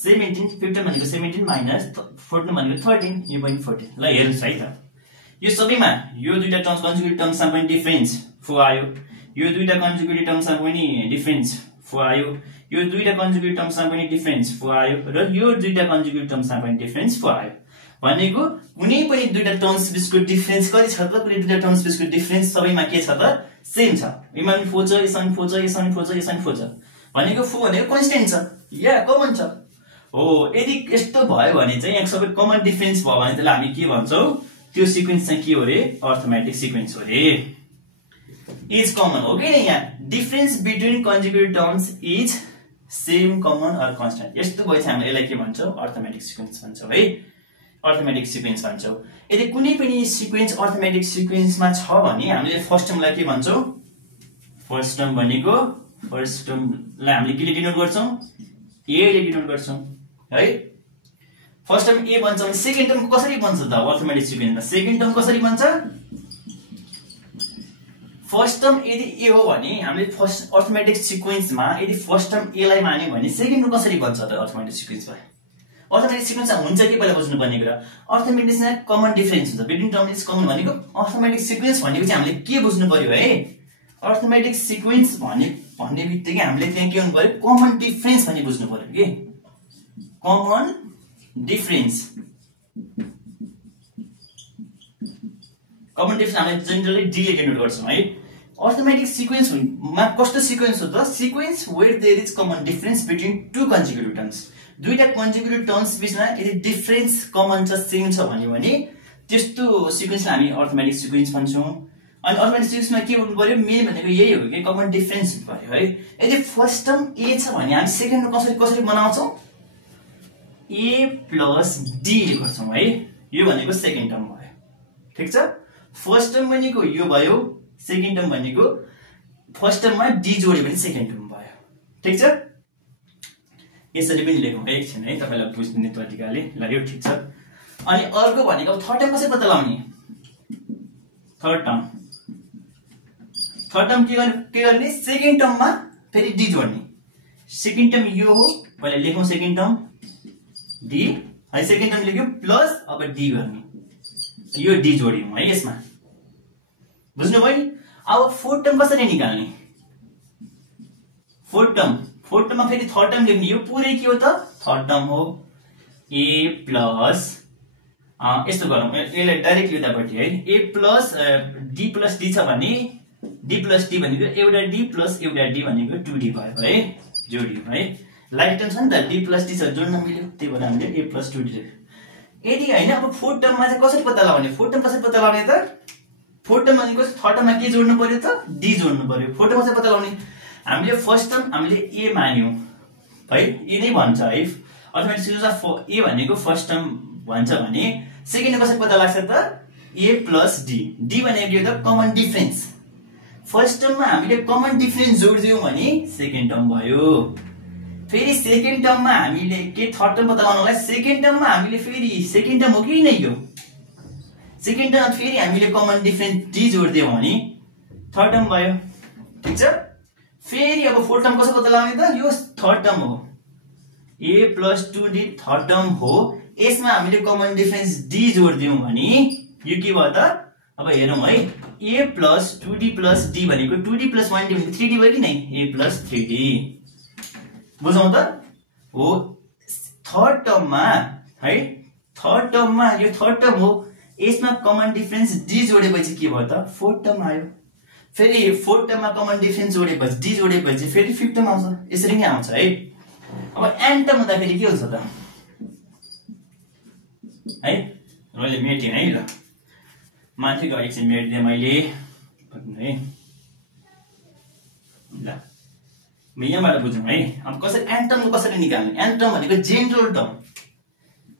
17 fifth term भनेको 17 माइनस फोर्थ टर्म भनेको 13 यो पनि 14 ल हेर्नुस् है त यो सबैमा यो दुईटा टर्म्स कन्जुगेट टर्म्समा पनि डिफरेन्स 4 आयो यो दुईटा कन्जुगेट टर्म्समा पनि डिफरेन्स 4 आयो यो दुईटा कन्जुगेट टर्म्समा पनि डिफरेन्स 4 आयो र यो दुईटा कन्जुगेट टर्म्समा पनि डिफरेन्स 4 आयो भनेको कुनै पनि दुईटा टर्म्स बीचको डिफरेन्स कति छ त कुनै दुईटा टर्म्स बीचको डिफरेन्स सबैमा के छ त सेम छ यसमा पनि 4 छ यसमा पनि 4 छ यसमा पनि 4 छ यसमा पनि 4 छ भनेको 4 भनेको कन्स्टेन्ट छ या कमन छ हो यदि यस्तो भयो भने चाहिँ यहाँ सबै कमन डिफरेन्स भयो भने त्यसलाई हामी के भन्छौं त्यो सिक्वेन्स चाहिँ के हो रे अर्थमेटिक सिक्वेन्स हो रे इज कमन हो के यहाँ difference between conjugate terms is same common or constant यस्तो भएछ हामीले यसलाई के भन्छौं अर्थमेटिक सिक्वेन्स भन्छौं है अर्थमेटिक सिक्वेन्स भन्छौं यदि कुनै पनि सिक्वेन्स अर्थमेटिक सिक्वेन्समा छ भने हामीले फर्स्ट टर्मलाई के भन्छौं फर्स्ट टर्म भनेको फर्स्ट टर्मलाई हामीले के डिनोट गर्छौं ए ले डिनोट गर्छौं है फर्स्ट टर्म ए बन्छ भने सेकेन्ड टर्म कसरी बन्छ त अर्थमेटिक सिक्वेन्समा सेकेन्ड टर्म कसरी बन्छ फर्स्ट टर्म यदि ए हो भने हामीले फर्स्ट अर्थमेटिक सिक्वेन्समा यदि फर्स्ट टर्म ए लाई मान्यो भने सेकेन्ड टर्म कसरी बन्छ त अर्थमेटिक सिक्वेन्समा अर्थमेटिक सिक्वेन्स हुन्छ कि पहिला बुझ्नु पर्ने कुरा अर्थमेटिकमा कमन डिफरेन्स हुन्छ बिट्विन टर्म इज कमन भनेको अर्थमेटिक सिक्वेन्स भनेको चाहिँ हामीले के बुझ्नु पर्यो है अर्थमेटिक सिक्वेन्स भन्ने बित्तिकै हामीले त्यहाँ के हुनु पर्यो कमन डिफरेन्स भन्ने बुझ्नु पर्यो के कमन डिफरेन्स हामीले जनरली डी ले डिनोट गर्छौं है अर्थमेटिक सिक्वेन्स मा कस्तो सिक्वेन्स हो त sequence where there is common difference between two conjugative terms दुईटा कन्जुगेटिभ टर्म्स बीचमा यदि डिफरेन्स कमन छ सेम छ भने त्यस्तो सिक्वेन्सलाई हामी अर्थमेटिक सिक्वेन्स भन्छौं अनि अर्थमेटिक सिक्वेन्समा के हुनु पर्यो मेन भनेको यही हो कि कमन डिफरेन्स हुनु पर्यो है यदि फर्स्ट टर्म ए छ भने हामी सेकेन्ड टर्म कसरी बनाउँछौं ए प्लस डी ले गर्छौं है यो भनेको सेकेन्ड टर्म भयो ठीक छ फर्स्ट टर्म भनेको यो भयो सेकेन्ड टर्म भनेको फर्स्ट टर्ममा डी जोड्यो भने सेकेन्ड टर्म भयो ठीक छ यसरी पनि लेखौं एकछिन है तपाईलाई बुझ्ने तरिकाले ल यो ठीक छ अनि अर्को भनेको थर्ड टर्म कसरी पत्ता लगाउने थर्ड टर्म के गर्ने सेकेन्ड टर्ममा फेरि डी जोड्ने सेकेन्ड टर्म यो हो पहिला लेखौं सेकेन्ड टर्म डी है सेकेन्ड टर्म लेख्यो प्लस अब डी गर्ने यो डी जोड्यौं है यसमा बुझ्नु भयो अब फोर्थ टर्म कसरी निकाल्ने फोर्थ टर्ममा फेरि थर्ड टर्म लेख्ने यो पुरै के हो त थर्ड टर्म हो ए प्लस यस्तो गरौँ, यसलाई डाइरेक्ट उतापट्टि है, a plus d plus d छ भने d प्लस d भनेको एउटा d प्लस एउटा d भनेको 2d भयो है, जोडियो है। लाइक टर्म छ नि त, d प्लस d छ जोड्न मिल्यो, त्यही भएर हामीले a प्लस 2d लेख्यौँ। यदि हैन अब फोर्थ टर्ममा चाहिँ कसरी पत्ता लगाउने, फोर्थ टर्म कसरी पत्ता लगाउने त, फोर्थ टर्म भनेको थर्ड टर्ममा के जोड्नु पर्यो त, d जोड्नु पर्यो। फोर्थ टर्ममा चाहिँ पत्ता लगाउने, हामीले फर्स्ट टर्म हामीले a मान्यौं है, ए नै भन्छ है, अर्थमेटिक सिक्वेन्स अफ a भनेको फर्स्ट टर्म भन्छ भने सेकेन्ड टर्म कसरी पत्ता लाग्छ त, a प्लस d, d भनेको के हो त, कमन डिफरेन्स। फर्स्ट टर्ममा हामीले कमन डिफरेन्स जोड्दियौं भने सेकेन्ड टर्म भयो। फेरि सेकेन्ड टर्ममा हामीले के थर्ड टर्म पत्ता लगाउनलाई, सेकेन्ड टर्ममा हामीले फेरि सेकेन्ड टर्म हो कि नै यो सेकेन्ड टर्म फेरि हामीले कमन डिफरेन्स d जोड्दियौं भने थर्ड टर्म भयो, ठीक छ। फेरि अब फोर्थ टर्म कसरी पत्ता लगाउने त, यो थर्ड टर्म हो, a plus 2d third term हो, यसमा हामीले कमन डिफरेन्स d जोड्दियौं भने यो के भयो त, अब हेरौं है, a plus 2d plus d भनेको 2d प्लस 1d भनेको 3d भयो कि नै, a प्लस 3d बुझौं त हो। थर्ड टर्ममा है, थर्ड टर्ममा यो थर्ड टर्म हो, यसमा कमन डिफरेन्स d जोडेपछि के भयो त, फोर्थ टर्म आयो। फेरि फोर्थ टर्ममा कमन डिफरेन्स जोडेपछि d जोडेपछि फेरि फिफ्थ टर्म आउँछ, यसरी नै आउँछ है। अब एन्ड टर्म हुँदाखेरि के हुन्छ त है, मैले मेटेँ है, ल माथि गएको चाहिँ मेटिदिएँ मैले है, ल यहाँबाट बुझौँ है। अब कसरी एन्ड टर्म कसरी निकाल्ने, एन्ड टर्म भनेको general term,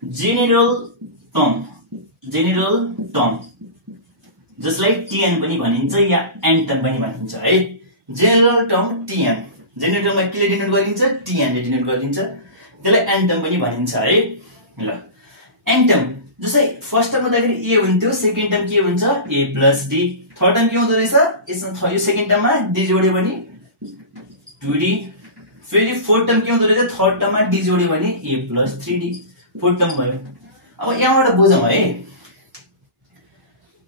general term, general term जसलाई tn पनि भनिन्छ या एन्ड टर्म पनि भनिन्छ है। जेनरल टर्म tn, जेनरल टर्ममा के डिनोट गरिन्छ, tn ले डिनोट गरिन्छ, त्यसलाई एन्ड टर्म पनि भनिन्छ है। ल एन्ड टर्म जस्तै फर्स्ट टर्म हुँदाखेरि a हुन्थ्यो, सेकेन्ड टर्म के हुन्छ, a plus d, third term के हुँदो रहेछ, यसमा यो सेकेन्ड टर्ममा d जोड्यो भने 2d, फेरि फोर्थ टर्म के हुँदो रहेछ, थर्ड टर्ममा d जोड्यो भने a plus 3d, fourth term भयो। अब यहाँबाट बुझौँ है,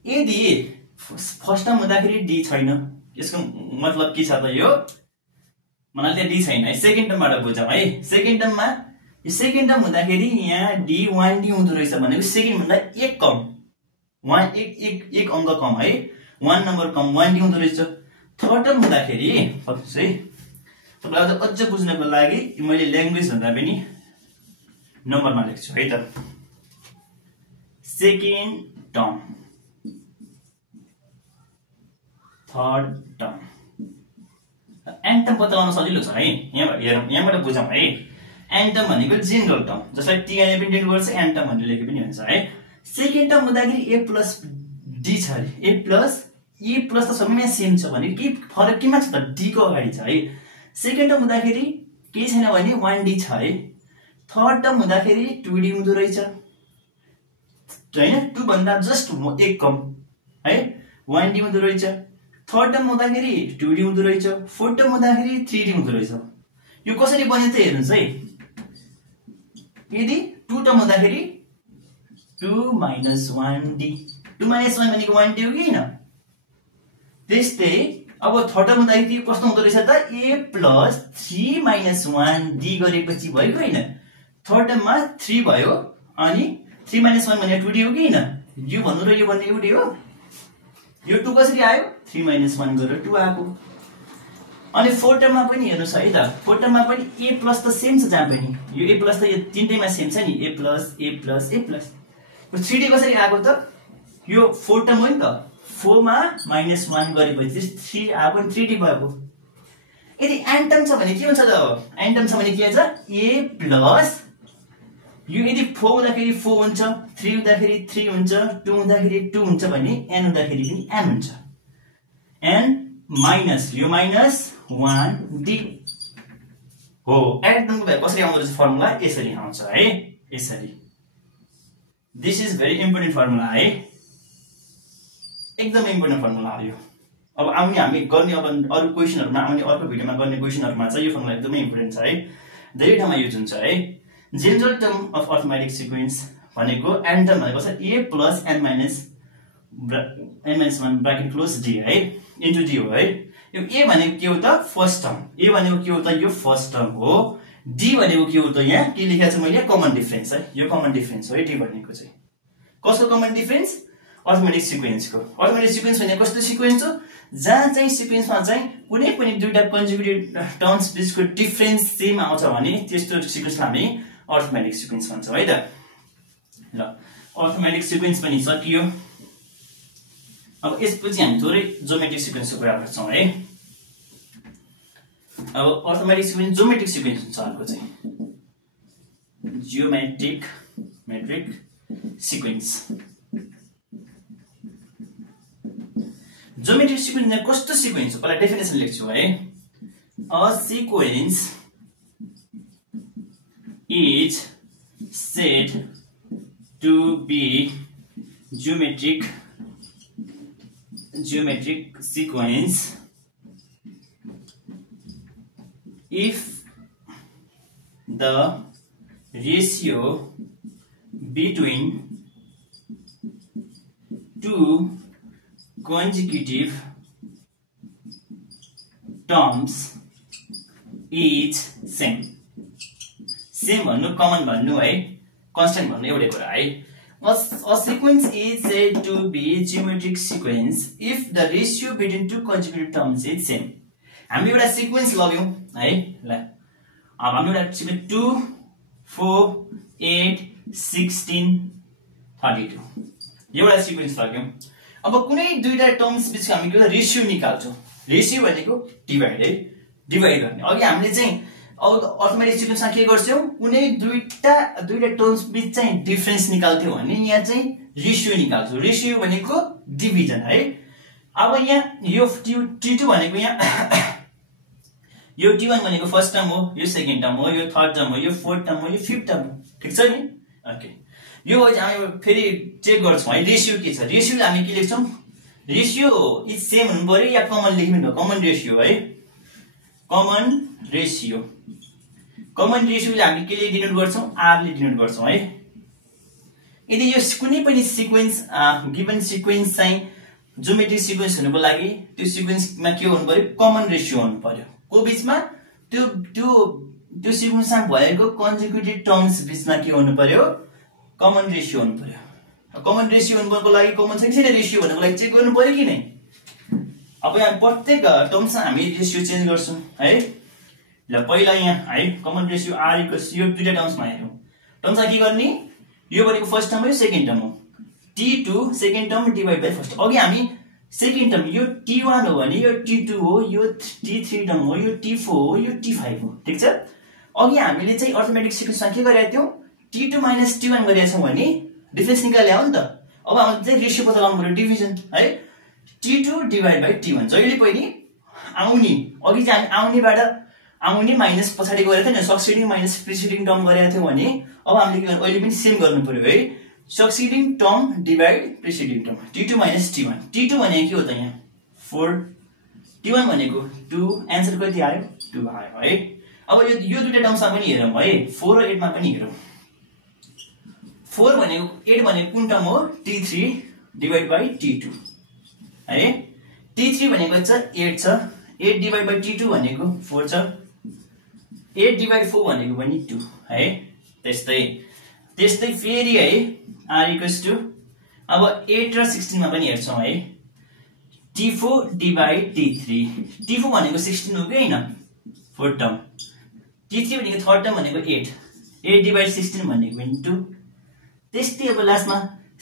यदि फर्स्ट टर्म हुँदाखेरि d छैन, यसको मतलब के छ त, यो मलाई त्यहाँ d छैन है। सेकेन्ड टर्मबाट बुझौँ है, सेकेन्ड टर्ममा यो सेकेन्ड टर्म हुँदाखेरि यहाँ d 1d हुँदो रहेछ भनेको सेकेन्ड भन्दा एक कम, एक अङ्क कम है, 1 नम्बर कम 1d हुँदो रहेछ। थर्ड टर्म हुँदाखेरि है, तपाईलाई अझ बुझ्नको लागि मैले ल्याङ्ग्वेज भन्दा पनि नम्बरमा लेख्छु है त, second term, third term, and term पत्ता लगाउन सजिलो छ है। यहाँबाट बुझौँ है, एन्ड टर्म भनेको जेनरल टर्म जसलाई tn पनि डिनोट गर्छ, एन्ड टर्म भनेर लेखे पनि हुन्छ है। सेकेन्ड टर्म हुँदाखेरि a प्लस d छ अरे, a प्लस त सबैमा सेम छ भने के फरक केमा छ त, d को अगाडि छ है। सेकेन्ड टर्म हुँदाखेरि के छैन भने 1d छ है। थर्ड टर्म हुँदाखेरि 2d हुँदो रहेछ हैन, 2 भन्दा जस्ट एक कम है, 1d हुँदो रहेछ। थर्ड टर्म हुँदाखेरि 2d हुँदो रहेछ, फोर्थ टर्म हुँदाखेरि 3d हुँदो रहेछ। यो कसरी बन्यो त हेर्नुस् है, यदि 2 टर्म हुँदाखेरि 2 माइनस 1d, 2 माइनस 1 भनेको 1d हो कि हैन। त्यस्तै अब थर्ड टर्म हुँदाखेरि कस्तो हुँदो रहेछ त, a प्लस 3 माइनस 1d गरेपछि भयो कि हैन, थर्ड टर्ममा 3 भयो अनि 3 माइनस 1 भनेको 2d हो कि हैन, यो भन्नु र यो भन्ने एउटै हो। यो 2 कसरी आयो, 3 माइनस 1 गरेर 2 आएको। अनि फोर्थ टर्ममा पनि हेर्नुस् है त, फोर्थ टर्ममा पनि a प्लस त सेम छ, जहाँ पनि यो a प्लस त यो तीनटैमा सेम छ नि, a plus a plus a plus. 3d कसरी आएको त, यो फोर्थ टर्म हो नि त, 4 मा माइनस 1 गरेपछि 3 आएको, 3d भएको। यदि एन्ड टर्म छ भने के हुन्छ त, एन्ड टर्म छ भने के हुन्छ, a प्लस यो यदि 4 हुँदाखेरि 4 हुन्छ, 3 हुँदाखेरि 3 हुन्छ, 2 हुँदाखेरि 2 हुन्छ भने n हुँदाखेरि पनि n हुन्छ, n माइनस यो माइनस 1d हो। एन्ड टर्मको भ्यालु कसरी आउँदो रहेछ फर्मुला, यसरी आउँछ है, यसरी। This is very important formula है, एकदम इम्पोर्टेन्ट फर्मुला हो यो। अब आउने हामी गर्ने अब अरु क्वेशनहरुमा आउने अर्को भिडियोमा गर्ने क्वेशनहरुमा चाहिँ यो फर्मुला एकदमै इम्पोर्टेन्ट छ है, धेरै ठाउँमा युज हुन्छ है। General term of arithmetic sequence भनेको एन्ड टर्म भनेको छ a plus n minus 1 bracket close d है, इन्टु d हो है। यो a भनेको के हो त, फर्स्ट टर्म, a भनेको के हो त, यो फर्स्ट टर्म हो। d भनेको के हो त, यहाँ के लेखेको छ मैले, कमन डिफरेन्स है, यो कमन डिफरेन्स हो है d भनेको चाहिँ। कसको कमन डिफरेन्स अर्थमेटिक सिक्वेन्सको अर्थमेटिक सिक्वेन्स भने कस्तो सिक्वेन्स हो जहाँ चाहिँ सिक्वेन्समा चाहिँ कुनै पनि दुईटा कन्जुगेटिभ टर्म्स बीचको डिफरेन्स सेम आउँछ भने त्यस्तो सिक्वेन्सलाई हामी अर्थमेटिक सिक्वेन्स भन्छौँ है त ल अर्थमेटिक सिक्वेन्स पनि सकियो अब यसपछि हामी थोरै ज्योमेट्रिक सिक्वेन्सको कुरा गर्छौँ है अब अर्थमेटिक सिक्वेन्स ज्योमेट्रिक सिक्वेन्स हुन्छ अर्को चाहिँ ज्योमेट्रिक सिक्वेन्स ज्योमेट्रिक सिक्वेन्स कस्तो सिक्वेन्स हो पहिला डेफिनेसन लेख्छु है a sequence is said to be geometric sequence if the ratio between two consecutive terms is same भन्नु कमन भन्नु है कन्स्टेन्ट भन्नु एउटै कुरा है A sequence is said to be geometric sequence if the ratio between two consecutive terms is same. हामी एउटा sequence लग्यौं है ल अब हामी एउटा सिक्वेन्स 2 4 8 16 32 एउटा सिक्वेन्स लग्यौं अब कुनै दुईटा टर्म्स बीचको हामी के रेशियो निकाल्छौं रेशियो भनेको डिवाइड है डिवाइड गर्ने अघि हामीले चाहिँ अब अर्थमेटिक सिक्वेन्समा के गर्छौं कुनै दुईटा टर्म्स बीच चाहिँ डिफरेन्स निकाल्थ्यौ भने यहाँ चाहिँ रेशियो निकाल्छौं रेशियो भनेको डिभिजन है अब यहाँ यो t2 भनेको यहाँ यो t1 भनेको फर्स्ट टर्म हो यो सेकेन्ड टर्म हो यो थर्ड टर्म हो यो फोर्थ टर्म हो यो फिफ्थ टर्म हो ठीक छ नि ओके यो हामी फेरि चेक गर्छौं है रेशियो के छ रेशियो हामी के लेख्छौं रेशियो इज सेम हुनु पर्यो या कमन लेख्नु कमन रेशियो है कमन रेशियोले हामी के ले डिनोट गर्छौं r ले डिनोट गर्छौं है यदि यो कुनै पनि सिक्वेन्स गिवन सिक्वेन्स चाहिँ ज्योमेट्रिक सिक्वेन्स हुनुको लागि त्यो सिक्वेन्समा के हुनु पर्यो कमन रेशियो हुनु पर्यो को बीचमा त्यो सिक्वेन्समा भएको कन्जिक्युटिभ टर्म्स बीचमा के हुनु पर्यो कमन रेशियो हुनु पर्यो कमन रेशियो हुनुको लागि कमन छ कि छैन रेशियो भन्नको लागि चेक गर्नु पर्यो कि नै अब यहाँ प्रत्येक टर्म्समा हामी रेशियो चेन्ज गर्छौं है ल पहिला यहाँ है कमन रेशियो r इक्वल्स यो दुईटा टर्म्समा हेरौं टर्म्समा के गर्ने यो भनेको फर्स्ट टर्म हो यो सेकेन्ड टर्म हो t2 second term divide by first अघि हामी सेकेन्ड टर्म यो t1 हो भने यो t2 हो यो t3 टर्म हो यो t4 हो यो t5 हो ठीक छ अघि हामीले चाहिँ अर्थमेटिक सिक्वेन्समा के गरेका थियौ t2 - t1 गरेका छौं भने डिफरेन्स निकाले हो नि त अब हामीले चाहिँ रेशियो पत्ता लगाउनु पर्यो डिभिजन है t2 डिवाइड बाइ t1 जहिले पनि आउने अघि चाहिँ हामी आउने माइनस पछाडी गरेका थियौ नि सक्सिडिङ माइनस प्रिसिडिङ टर्म गरेका थियौ भने अब हामीले के गर्नु अहिले पनि सेम गर्नु पर्यो है succeeding term divide preceding term t2 - t1 t2 भनेको के हो त यहाँ 4 t1 भनेको 2 आन्सर कति आयो 2 आयो है अब यो दुईटा टर्ममा पनि हेरौं है 4 र 8 मा पनि हेरौं 4 भनेको 8 भनेको कुन टर्म हो t3 डिवाइड बाइ t2 है t3 भनेको छ 8 छ 8 डिवाइड बाइ t2 भनेको 4 छ 8 डिवाइड 4 भनेको पनि 2 है त्यस्तै फेरि है r इक्वल्स टु अब 8 र 16 मा पनि हेर्छौं है t4 डिवाइड t3 t4 भनेको 16 हो कि हैन फोर्थ टर्म t3 भनेको थर्ड टर्म भनेको 8 डिवाइड 16 भनेको पनि 2 त्यस्तै अब लास्टमा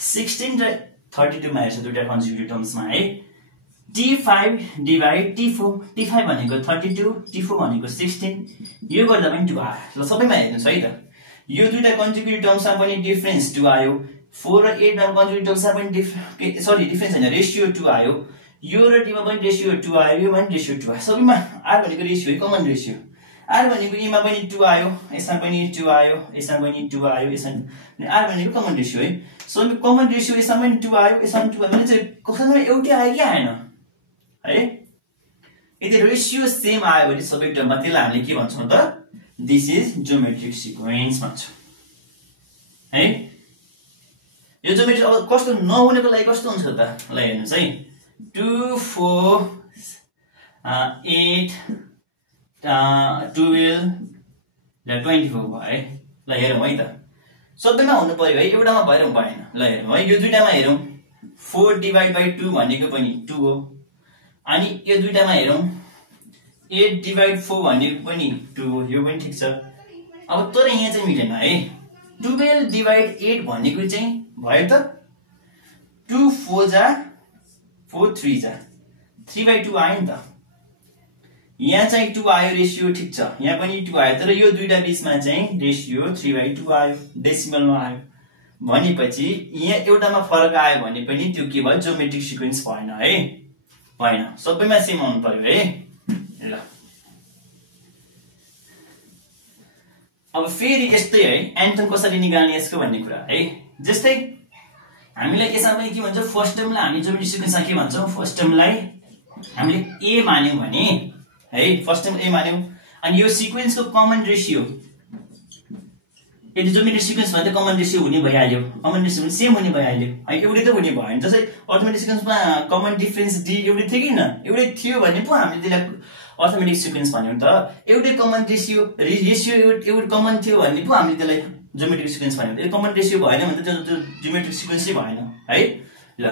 16 र 32 मा हेर्छ दुईटा कन्जुगेटिभ टर्म्समा है t5 डिवाइड t4 भनेको 32 t4 भनेको 16 यो गर्दा पनि 2 आयो ल सबैमा हेर्नुस् है त यो दुईटा कन्जुगेटिभ टर्म्समा पनि डिफरेन्स 2 आयो 4 र 8 मा कन्जुगेटिभ टर्म्समा पनि डिफरेन्स हैन रेशियो 2 आयो यो र t मा पनि रेशियो 2 आयो यो पनि रेशियो 2 आयो सबैमा r भनेको रेशियो है कमन रेशियो r भनेको e मा पनि 2 आयो यसमा पनि 2 आयो यसमा पनि 2 आयो यसमा r भनेको कमन रेशियो है सो कमन रेशियो यसमा पनि 2 आयो यसमा पनि 2 आयो भने चाहिँ कसैमा एउटै आयो कि आएन है यदि रेशियो सेम आयो भने सबै टर्ममा त्यसलाई हामीले के भन्छौं त दिस इज ज्योमेट्रिक सिक्वेन्स भन्छौं है यो ज्योमेट्री अब कस्तो नहुनेको लागि कस्तो हुन्छ त ल हेर्नुस् है 2 4 8 12 ल 24 भयो है ल हेरौं है त सबैमा हुनु पर्यो है, एउटामा भएर भएन। ल हेरौँ है, यो दुईटामा हेरौँ 4 डिभाइड बाइ 2 भनेको पनि 2 हो। अनि यो दुईटामा हेरौँ 8 डिभाइड 4 भनेको पनि 2 हो, यो पनि ठिक छ। अब तर यहाँ चाहिँ मिलेन है। 12 डिभाइड 8 भनेको चाहिँ भयो त 2 4 जा 4 3 जा 3/2 आयो नि त। यहाँ चाहिँ 2 आयो रेशियो, ठिक छ, यहाँ पनि 2 आयो, तर यो दुईटा बीचमा चाहिँ रेशियो 3/2 आयो, डेसिमलमा आयो। भनेपछि यहाँ एउटामा फरक आयो भने पनि त्यो के भयो, ज्योमेट्रिक सिक्वेन्स भएन है, भएन, सबैमा सेम आउनु पर्यो है। ल अब फेरि यस्तै है, एन्टम कसरी निकाल्ने यसको भन्ने कुरा है। जस्तै हामीलाई यसमा पनि के भन्छ, फर्स्ट टर्मलाई हामी ज्योमेट्रिक सिक्वेन्समा के भन्छौँ, फर्स्ट टर्मलाई हामीले ए मान्यौँ भने है, फर्स्ट टर्म ए मान्यौँ, अनि यो सिक्वेन्सको कमन रेशियो, यदि ज्योमेट्रिक सिक्वेन्स भन्दा कमन रेशियो हुने भइहाल्यो, कमन रेशियो पनि सेम हुने भइहाल्यो है, एउटै त हुने भयो नि। जस्तै अर्थमेटिक सिक्वेन्समा कमन डिफरेन्स डी एउटै थियो कि न, एउटै थियो भने पो हामीले त्यसलाई अर्थमेटिक सिक्वेन्स भन्यौँ त। एउटै कमन रेशियो एउटै कमन थियो भने पो हामीले त्यसलाई ज्योमेट्रिक सिक्वेन्स भन्यौँ। कमन रेशियो भएन भने त त्यो ज्योमेट्रिक सिक्वेन्सै भएन है। ल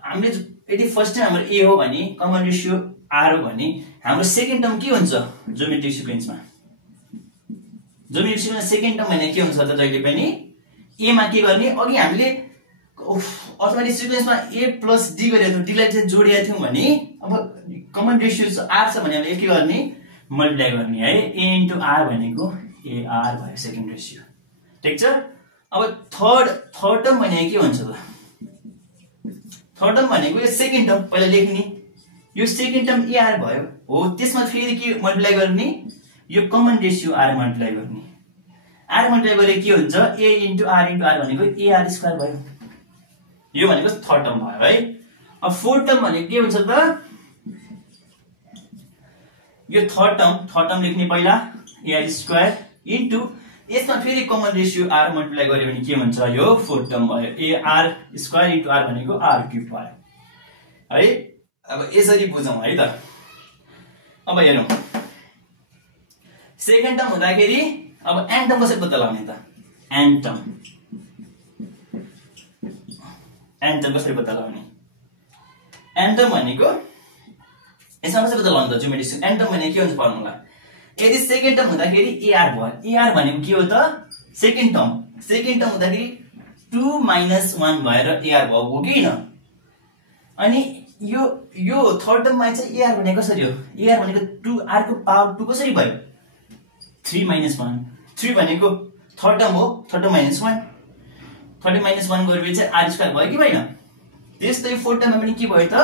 हामीले यदि फर्स्ट टाइम हाम्रो ए हो भने, कमन रेशियो आर हो भने, हाम्रो सेकेन्ड टर्म के हुन्छ ज्योमेट्रिक सिक्वेन्समा, ज्योमेट्रिक सिक्वेन्स सेकेन्ड टर्म भने के हुन्छ त, जहिले पनि ए मा के गर्ने, अघि हामीले अर्थमेटिक सिक्वेन्समा ए प्लस डी गरेको थियौँ, डीलाई चाहिँ जोडिएको थियौँ भने अब कमन रेशियो आर छ भने हामीले के गर्ने, मल्टिप्लाई गर्ने है। ए इन्टु आर भनेको ए आर भयो सेकेन्ड रेशियो, ठिक छ। अब थर्ड टर्म भनेको के हुन्छ त, थर्ड टर्म भनेको यो सेकेन्ड टर्म पहिला लेख्ने, यो सेकेन्ड टर्म ए आर भयो हो, त्यसमा फेरि के मल्टिप्लाई गर्ने, यो कमन रेशियो आर मल्टिप्लाई गर्ने। आर मल्टिप्लाई गरे के हुन्छ, ए इन्टु आर भनेको ए आर स्क्वायर भयो, यो भनेको थर्ड टर्म भयो है। अब फोर्थ टर्म भनेको के हुन्छ त, यो थर्ड टर्म लेख्ने पहिला ए आर स्क्वायर इन्टु यसमा फेरि कमन रेशियो आर मल्टिप्लाई गर्यो भने के हुन्छ, यो फोर्थ टर्म भयो, a r square into r भनेको आर क्युब भयो है। अब यसरी बुझौँ है त। अब हेरौँ सेकेन्ड टर्म हुँदाखेरि अब एन्टम कसरी पत्ता लगाउने त, एन्टम कसरी पत्ता लगाउने, एन्टम भनेको यसमा कसरी पत्ता लगाउने त, ज्योमेट्रिक सिक्वेन्स एन्टम भनेको के हुन्छ फर्मुला, यदि सेकेन्ड टर्म हुँदाखेरि एआर भयो, एआर भनेको के हो त, सेकेन्ड टर्म हुँदाखेरि 2 - 1 भएर एआर भयो हो कि न। अनि यो थर्ड टर्ममा चाहिँ एआर भनेको कसरी हो, एआर भनेको 2 आर को पावर 2 कसरी भयो, 3 - 1, 3 भनेको थर्ड टर्म हो, थर्ड टर्म -1, थर्ड टर्म -1 गरेपछि चाहिँ आर स्क्वायर भयो कि भएन। त्यस्तै फोर्थ टर्ममा पनि के भयो त,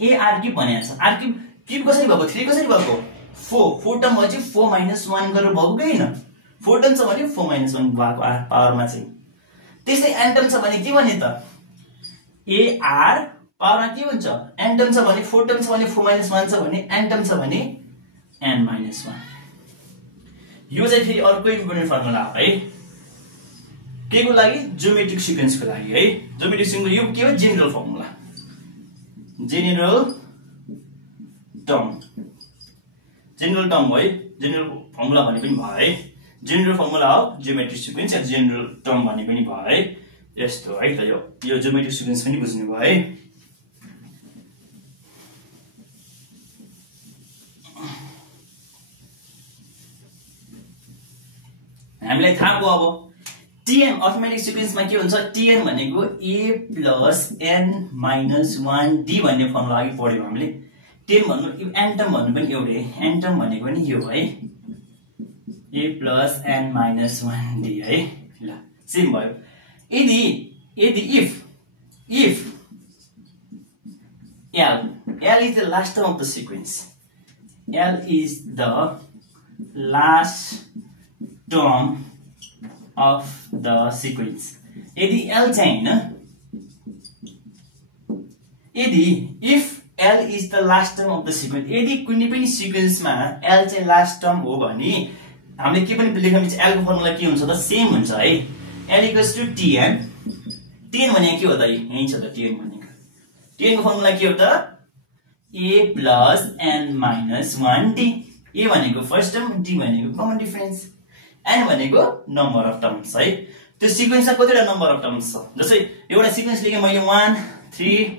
एआर क्युब भनेको छ, आर क्युब कसरी भएको, 3 कसरी भएको, 4, फोर्थ टर्म भयो चाहिँ 4 - 1 गरेर भएको कि हैन, फोर्थ टर्म छ भने 4 - 1 भएको पावरमा चाहिँ। त्यसै एन्टम छ भने के भने त, एआर पावरमा के हुन्छ, एन्टम छ भने फोर्थ टर्म छ भने 4 - 1 छ भने, एन्टम छ भने n - 1। यो चाहिँ फेरि अर्कै इम्पोर्टेन्ट फर्मुला हो है, के को लागि, ज्योमेट्रिक सिक्वेन्सको लागि है। ज्योमेट्रिक सिक्वेन्स यो के हो, जेनरल फर्मुला, जेनरल टर्म हो है, जेनरल फर्मुला भन्ने पनि भयो है, जेनरल फर्मुला हो ज्योमेट्रिक सिक्वेन्स या जेनरल टर्म भन्ने पनि भयो है। यस्तो है त, यो ज्योमेट्रिक सिक्वेन्स पनि बुझ्नु भयो है। हामीलाई थाहा भयो अब टीएन अर्थमेटिक सिक्वेन्समा के हुन्छ, टीएन भनेको ए प्लस एन माइनस 1 डी भन्ने फर्मुला अघि पढ्यौँ हामीले। टेन भन्नु एन्टम भन्नु पनि एउटै, एन्टम भनेको पनि यो है, ए प्लस एन माइनस 1 डी है। ल सेम भयो। यदि if L is the last term of the sequence, L is the last term of the sequence, यदि L चाहिँ हैन, यदि if L is the last term of the sequence, यदि कुनै पनि सिक्वेन्समा L चाहिँ लास्ट टर्म हो भने हामीले के पनि लेख्न मिल्छ, L को फर्मुला के हुन्छ त, सेम हुन्छ है। L equals to Tn, Tn भनेको के हो त, यही छ त Tn भनेको, Tn को फर्मुला के हो त, a plus n minus 1 d, a भनेको फर्स्ट टर्म, d भनेको कमन डिफरेन्स, n भनेको नम्बर अफ टर्म्स है। त्यो सिक्वेन्समा कतिवटा नम्बर अफ टर्म्स छ जस्तै एउटा सिक्वेन्स लेखेँ मैले 1 3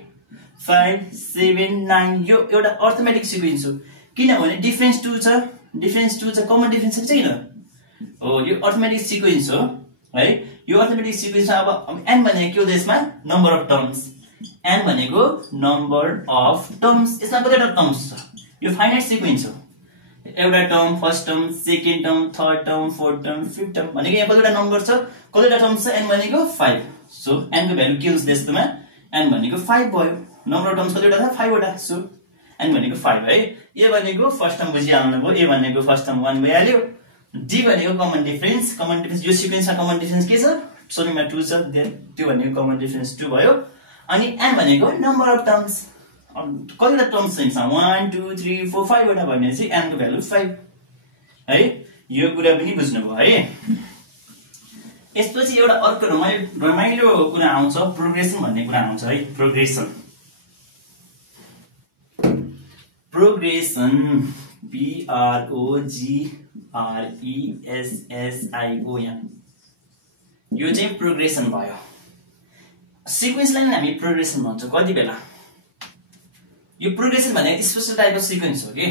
5 7 9 यो एउटा अर्थमेटिक सिक्वेन्स हो किनभने डिफरेन्स 2 छ कमन डिफरेन्स छैन हो यो अर्थमेटिक सिक्वेन्स हो है यो अर्थमेटिक सिक्वेन्समा अब n भनेको के हो यसमा नम्बर अफ टर्म्स n भनेको नम्बर अफ टर्म्स यसमा कतिवटा टर्म्स छ यो फाइनाइट सिक्वेन्स हो एउटा term first term second term third term fourth term fifth term भनेको यहाँ कतिवटा नम्बर छ कतिवटा टर्म्स छ n भनेको 5 सो n को भ्यालु के हुन्छ त्यसमा n भनेको 5 भयो नम्बर अफ टर्म्स कतिवटा छ 5 वटा सो n भनेको 5 है a भनेको फर्स्ट टर्म बुझिहाल्नु भयो a भनेको फर्स्ट टर्म 1 भइहाल्यो d भनेको कमन डिफरेन्स यो सिक्वेन्समा कमन डिफरेन्स के छ सबैमा 2 छ त्यो भनेको कमन डिफरेन्स 2 भयो अनि n भनेको नम्बर अफ टर्म्स कतिवटा टर्म्स छ 1 2 3 4 5 वटा भनेपछि n को भ्यालु 5 है यो कुरा पनि बुझ्नुभयो है यसपछि एउटा अर्को रमाइलो कुरा आउँछ प्रोग्रेसन भन्ने कुरा आउँछ है progression p r o g r e s s i o n यो चाहिँ प्रोग्रेसन भयो सिक्वेन्सलाई नै हामी प्रोग्रेसन भन्छौं कति बेला यो प्रोग्रेसन भनेको स्पेशल टाइप अफ सिक्वेन्स हो के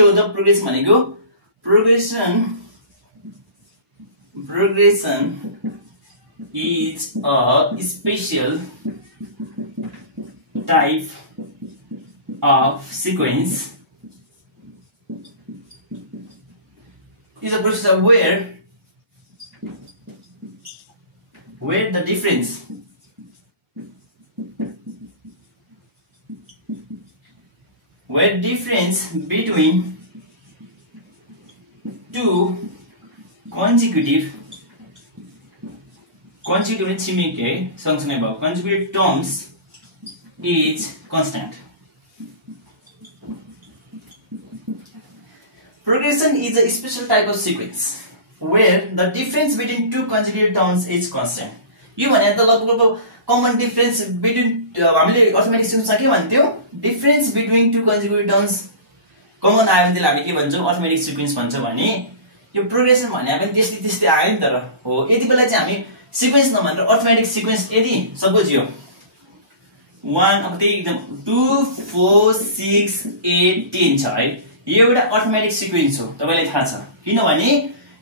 हो त प्रोग्रेसन भनेको progression is a special type of sequence is a process where the difference between two consecutive terms is constant. Progression is a special type of sequence where the difference between two consecutive terms is constant. यो भने त लगभग common difference between हामीले arithmetic सिक्वेन्समा के भन्थ्यौ difference between two consecutive terms common आयो भने हामी के भन्छौं अर्थमेटिक सिक्वेन्स भन्छौं भने यो प्रोग्रेसन भने पनि त्यस्तै आयो नि त हो यति बेला चाहिँ हामी सिक्वेन्स नभनेर अर्थमेटिक सिक्वेन्स यदि सपोज यो 1 अब त्यही एकदम 2 4 6 8 10 छ है यो एउटा अर्थमेटिक सिक्वेन्स हो तपाईलाई थाहा छ किनभने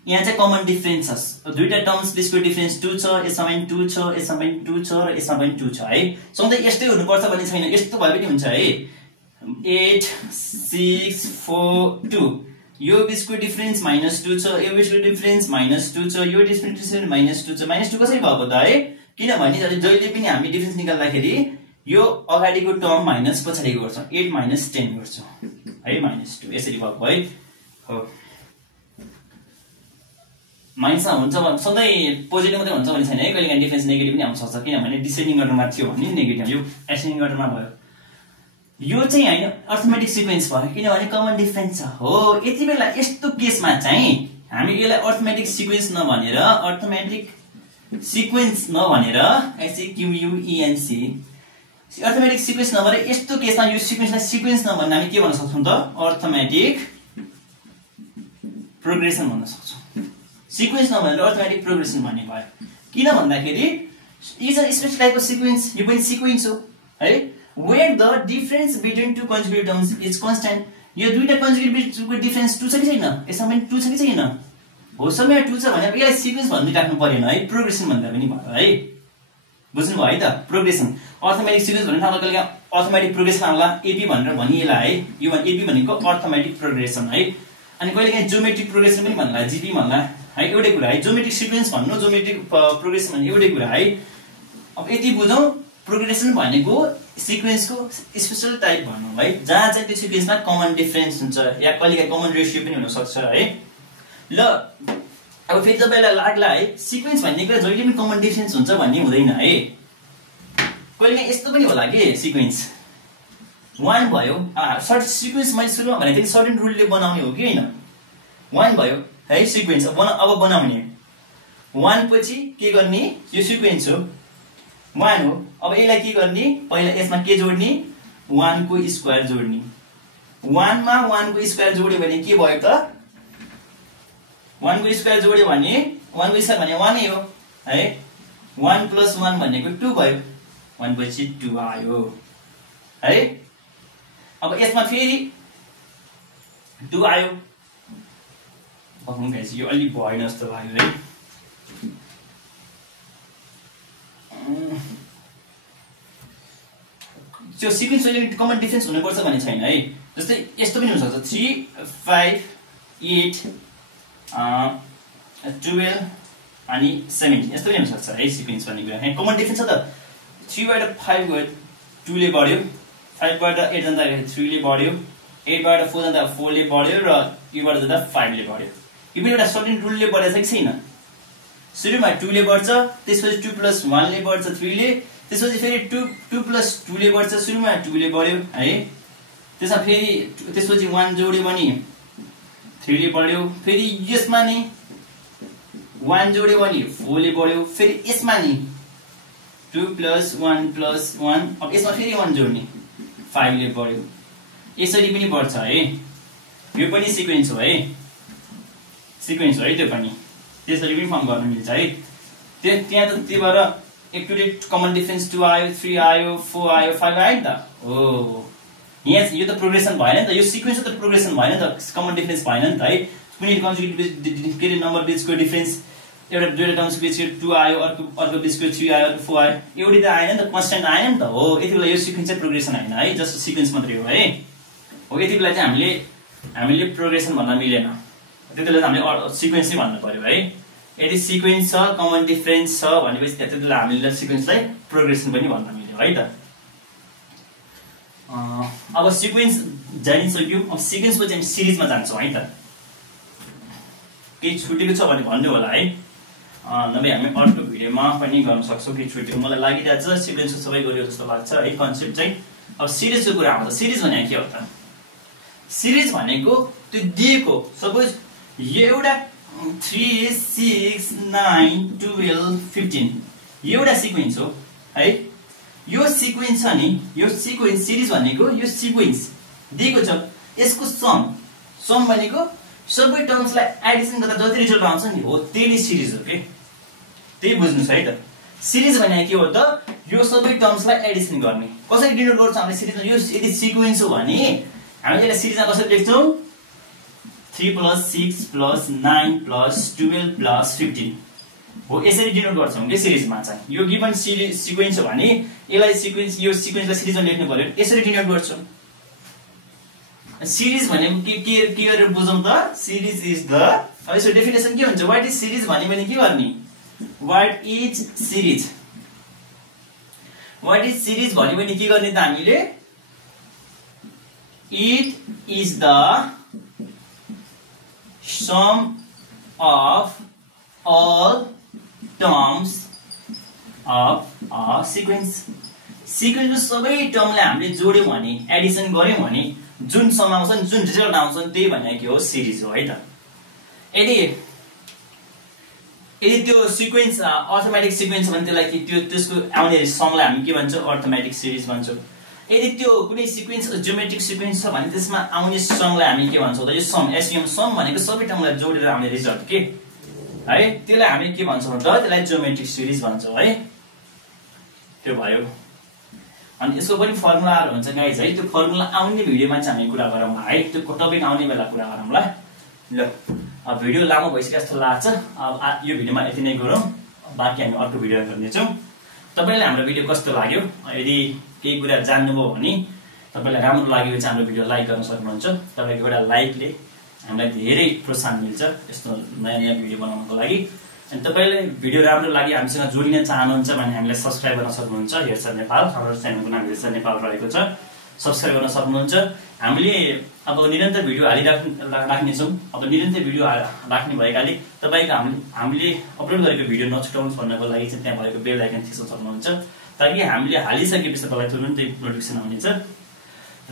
यहाँ चाहिँ कमन डिफरेन्स छ दुईटा टर्म्स बिचको डिफरेन्स 2 छ यसमा पनि 2 छ यसमा पनि 2 छ र यसमा पनि 2 छ है सधैँ यस्तै हुनुपर्छ भन्ने छैन यस्तो भए पनि हुन्छ है 8 6 4 2 यो बिचको डिफरेन्स -2 छ यो बिचको डिफरेन्स -2 छ यो डिफरेन्स -2 छ -2 कसरी भएको त है किनभने जहिले पनि हामी डिफरेन्स निकाल्दाखेरि यो अगाडिको टर्म माइनस पछाडिको गर्छौं 8 - 10 गर्छौं है -2 यसरी भएको है हो माइनसमा हुन्छ सधैँ पोजिटिभ मात्रै हुन्छ भन्ने छैन है कहिलेकाहीँ डिफरेन्स नेगेटिभ पनि आउन सक्छ किनभने डिसेन्डिङ अर्डरमा थियो भने नेगेटिभ यो एसेन्डिङ अर्डरमा भयो यो चाहिँ हैन अर्थमेटिक सिक्वेन्स भयो किनभने कमन डिफरेन्स छ हो यति बेला यस्तो केसमा चाहिँ हामी यसलाई अर्थमेटिक सिक्वेन्स नभनेर अर्थमेटिक सिक्वेन्स नभएर यस्तो केसमा यो सिक्वेन्सलाई सिक्वेन्स नभन्न हामी के भन्न सक्छौं त अर्थमेटिक प्रोग्रेसन भन्न सक्छौं सिक्वेन्स नभनेर अर्थमेटिक प्रोग्रेसन भन्ने भयो किन भन्दाखेरि is a special type of sequence यो पनि सिक्वेन्स हो है where the difference between two consecutive terms is constant यो दुईटा कन्जुगेट बिचको डिफरेन्स 2 छ कि छैन यसमा पनि 2 छ कि छैन हो समय 2 छ भने यसलाई सिक्वेन्स भन्दै राख्नु पर्दैन है प्रोग्रेसन भन्दा पनि भयो है बुझ्नु भयो है त प्रोग्रेसन अर्थमेटिक सिक्वेन्स भन्ने ठाउँमा कहिले अर्थमेटिक प्रोग्रेसन आउला एबी भनेर भनिएला है यो एबी भनेको अर्थमेटिक प्रोग्रेसन है अनि कहिले काहीँ ज्योमेट्रिक प्रोग्रेसन पनि भन्ला जीपी भन्ला है एउटै कुरा है ज्योमेट्रिक सिक्वेन्स भन्नु ज्योमेट्रिक प्रोग्रेसन भन्ने एउटै कुरा है अब यति बुझौं प्रोग्रेसन भनेको सिक्वेन्सको स्पेशल टाइप भनौं है जहाँ चाहिँ त्यो सिक्वेन्समा कमन डिफरेन्स हुन्छ या कहिलेकाहीँ कमन रेशियो पनि हुन सक्छ है ल अब फेरि तपाईलाई लाग्ला है सिक्वेन्स भन्ने कुरा जहिले पनि कमन डिफरेन्स हुन्छ भन्ने हुँदैन है कहिलेकाहीँ यस्तो पनि होला के सिक्वेन्स 1 भयो सर्ट सिक्वेन्स मैले सुरुमा भने त्यही सर्टेन रुलले बनाउने हो कि हैन 1 भयो है सिक्वेन्स अब बनाउने 1 पछि के गर्ने यो सिक्वेन्स हो 1 हो अब यसलाई के गर्ने पहिला यसमा के जोड्ने 1 को स्क्वायर जोड्ने 1 मा 1 को स्क्वायर जोड्यो भने के भयो त 1 को स्क्वायर जोड्यो भने 1 को स्क्वायर भने 1 नै हो है 1 + 1 भनेको 2 भयो 1 पछि 2 आयो है अब यसमा फेरि 2 आयो गाइस यो अलि भएन जस्तो लाग्यो है त्यो सिक्वेन्स अहिले कमन डिफरेन्स हुनुपर्छ भन्ने छैन है जस्तै यस्तो पनि हुन सक्छ 3 5 8 12 अनि 17 यस्तो पनि हुन सक्छ है सिक्वेन्स भन्ने कुरा है कमन डिफरेन्स छ त 3 बाट 5 गयो 2 ले बढ्यो 5 बाट 8 जाँदा 3 ले बढ्यो 8 बाट 4 जाँदा 4 ले बढ्यो र यो बाट जाँदा 5 ले बढ्यो यो पनि एउटा सर्टेन रुलले बढेछ कि छैन सुरुमा 2 ले बढ्छ त्यसपछि 2 + 1 ले बढ्छ 3 ले त्यसपछि फेरि 2 + 2 ले बढ्छ सुरुमा 2 ले बढ्यो है त्यसमा फेरि त्यसपछि 1 जोड्यो भने 3 ले बढ्यो फेरि यसमा नि 1 जोड्यो भने 4 ले बढ्यो फेरि यसमा नि 2 + 1 + 1 अब यसमा फेरि 1 जोड्ने 5 ले बढ्यो यसरी पनि बढ्छ है यो पनि सिक्वेन्स हो है सिक्वेन्स हो है त्यो पनि त्यसरी पनि फर्म गर्न मिल्छ है त्यहाँ त त्यही भएर एक्युरेट कमन डिफरेन्स 2 आयो 3 आयो 4 आयो 5 आयो नि त हो यहाँ यो त प्रोग्रेसन भएन नि त यो सिक्वेन्स त प्रोग्रेसन भएन नि त कमन डिफरेन्स भएन नि त है कुनै कन्जुगेटिभ के रे नम्बर बिचको डिफरेन्स एउटा दुईटा टर्म्सको बिचको 2 आयो अर्को बिचको 3 आयो अर्को 4 आयो एउटै त आएन नि त कन्स्टेन्ट आएन नि त हो यति बेला यो सिक्वेन्स चाहिँ प्रोग्रेसन हैन है जस्ट सिक्वेन्स मात्रै हो है हो यति बेला चाहिँ हामीले प्रोग्रेसन भन्न मिलेन त्यति बेला हामीले सिक्वेन्स नै भन्नु पर्यो है यदि सिक्वेन्स छ कमन डिफरेन्स छ भनेपछि त्यति बेला हामीले सिक्वेन्सलाई प्रोग्रेसन पनि भन्न मिल्यो है त अब सिक्वेन्स जानिसक्यो अब सिक्वेन्सपछि हामी सिरिजमा जान्छौँ है त केही छुटेको छ भने भन्नु होला है नभए हामी अर्को भिडियोमा पनि गर्न सक्छौँ केही छुटेको मलाई लागिरहेछ सिक्वेन्सको सबै गरियो जस्तो लाग्छ है कन्सेप्ट चाहिँ अब सिरिजको कुरा आउँछ सिरिज भनेको के हो त सिरिज भनेको त्यो दिएको सपोज यो एउटा 3 6 9 12 15 यो एउटा सिक्वेन्स हो है यो सिक्वेन्स छ नि यो सिक्वेन्स सिरिज भनेको यो सिक्वेन्स दिएको छ यसको सम भनेको सबै टर्म्सलाई एडिसन गर्दा जति रिजल्ट आउँछ नि हो त्यही सिरिज हो के त्यही बुझ्नुस् है त सिरिज भनेको के हो त यो सबै टर्म्सलाई एडिसन गर्ने कसरी डिनोट गर्छ हामीले सिरिजमा यो यदि सिक्वेन्स हो भने हामीले यसलाई सिरिजमा कसरी लेख्छौँ 3 + 6 + 9 + 12 + 15 हो यसरी डिनोट गर्छौँ के सिरिजमा चाहिँ यो गिभन सिक्वेन्स हो भने यसलाई सिक्वेन्स यो सिक्वेन्सलाई सिरिजमा लेख्नु पर्यो यसरी डिनोट गर्छौँ सिरिज भनेको के गरेर बुझौँ त सिरिज इज द अब यसको डेफिनेसन के हुन्छ व्हाट इज सिरिज भने के गर्ने व्हाट इज सिरिज भने के गर्ने त हामीले it is the sum of all terms of a sequence को सबै टर्मलाई हामीले जोड्यौं भने एडिसन गर्यौं भने जुन सम आउँछ नि जुन रिजल्ट आउँछ नि त्यही भनेको हो सिरिज हो है त यदि त्यो सिक्वेन्स अर्थमेटिक सिक्वेन्स भने त्यसलाई त्यसको आउने समलाई हामी के भन्छौं अर्थमेटिक सिरिज भन्छौं यदि त्यो कुनै सिक्वेन्स जियोमेट्रिक सिक्वेन्स छ भने त्यसमा आउने समलाई हामी के भन्छौं त यो सम एसयुएम सम भनेको सबै टर्मलाई जोडेर आउने रिजल्ट के है त्यसलाई हामी के भन्छौं त त्यसलाई जियोमेट्रिक सिरिज भन्छौं है त्यो भयो अनि यसको पनि फर्मुलाहरु हुन्छ गाइस है त्यो फर्मुला आउने भिडियोमा चाहिँ हामी कुरा गरौँला है त्यो टपिक आउने बेला कुरा गरौँला ल अब भिडियो लामो भइसक्यो जस्तो लाग्छ अब यो भिडियोमा यति नै गरौँ बाँकी हामी अर्को भिडियो गर्ने छौं तपाईलाई हाम्रो भिडियो कस्तो लाग्यो यदि केही कुरा जान्नुभयो भने तपाईलाई राम्रो लाग्यो भने हाम्रो भिडियो लाइक गर्न सक्नुहुन्छ तपाईको एउटा लाइकले हामीलाई धेरै प्रोत्साहन मिल्छ यस्तो नयाँ भिडियो बनाउनको लागि अनि तपाईलाई भिडियो राम्रो लागि हामीसँग जोडिन चाहनुहुन्छ भने हामीलाई सब्स्क्राइब गर्न सक्नुहुन्छ हेरचाह नेपाल हाम्रो च्यानलको नाम हेरचाह नेपाल रहेको छ सब्स्क्राइब गर्न सक्नुहुन्छ हामीले अब निरन्तर भिडियो हालिराख्ने छौं अब निरन्तर भिडियो राख्ने भएकाले तपाईको हामीले अपलोड गरेको भिडियो नछुटाउनुस् भन्नको लागि चाहिँ त्यहाँ भएको बेल आइकन थिच्न सक्नुहुन्छ ताकि हामीले हालिसकेपछि तपाईलाई तुरुन्तै नोटिफिकेसन आउनेछ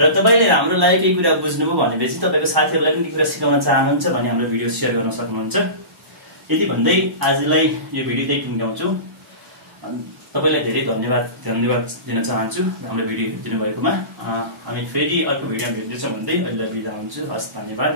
र तपाईले हाम्रो लागि केही कुरा बुझ्नुभयो भनेपछि तपाईको साथीहरुलाई पनि केही कुरा सिकाउन चाहनुहुन्छ भने हाम्रो भिडियो शेयर गर्न सक्नुहुन्छ यति भन्दै आजलाई यो भिडियो यतै टुङ्ग्याउँछु तपाईलाई धेरै धन्यवाद दिन चाहन्छु हाम्रो भिडियो हेरिदिनु भएकोमा हामी फेरि अर्को भिडियोमा भेट्नेछौँ भन्दै अहिले बिदा हुन्छु हस् धन्यवाद।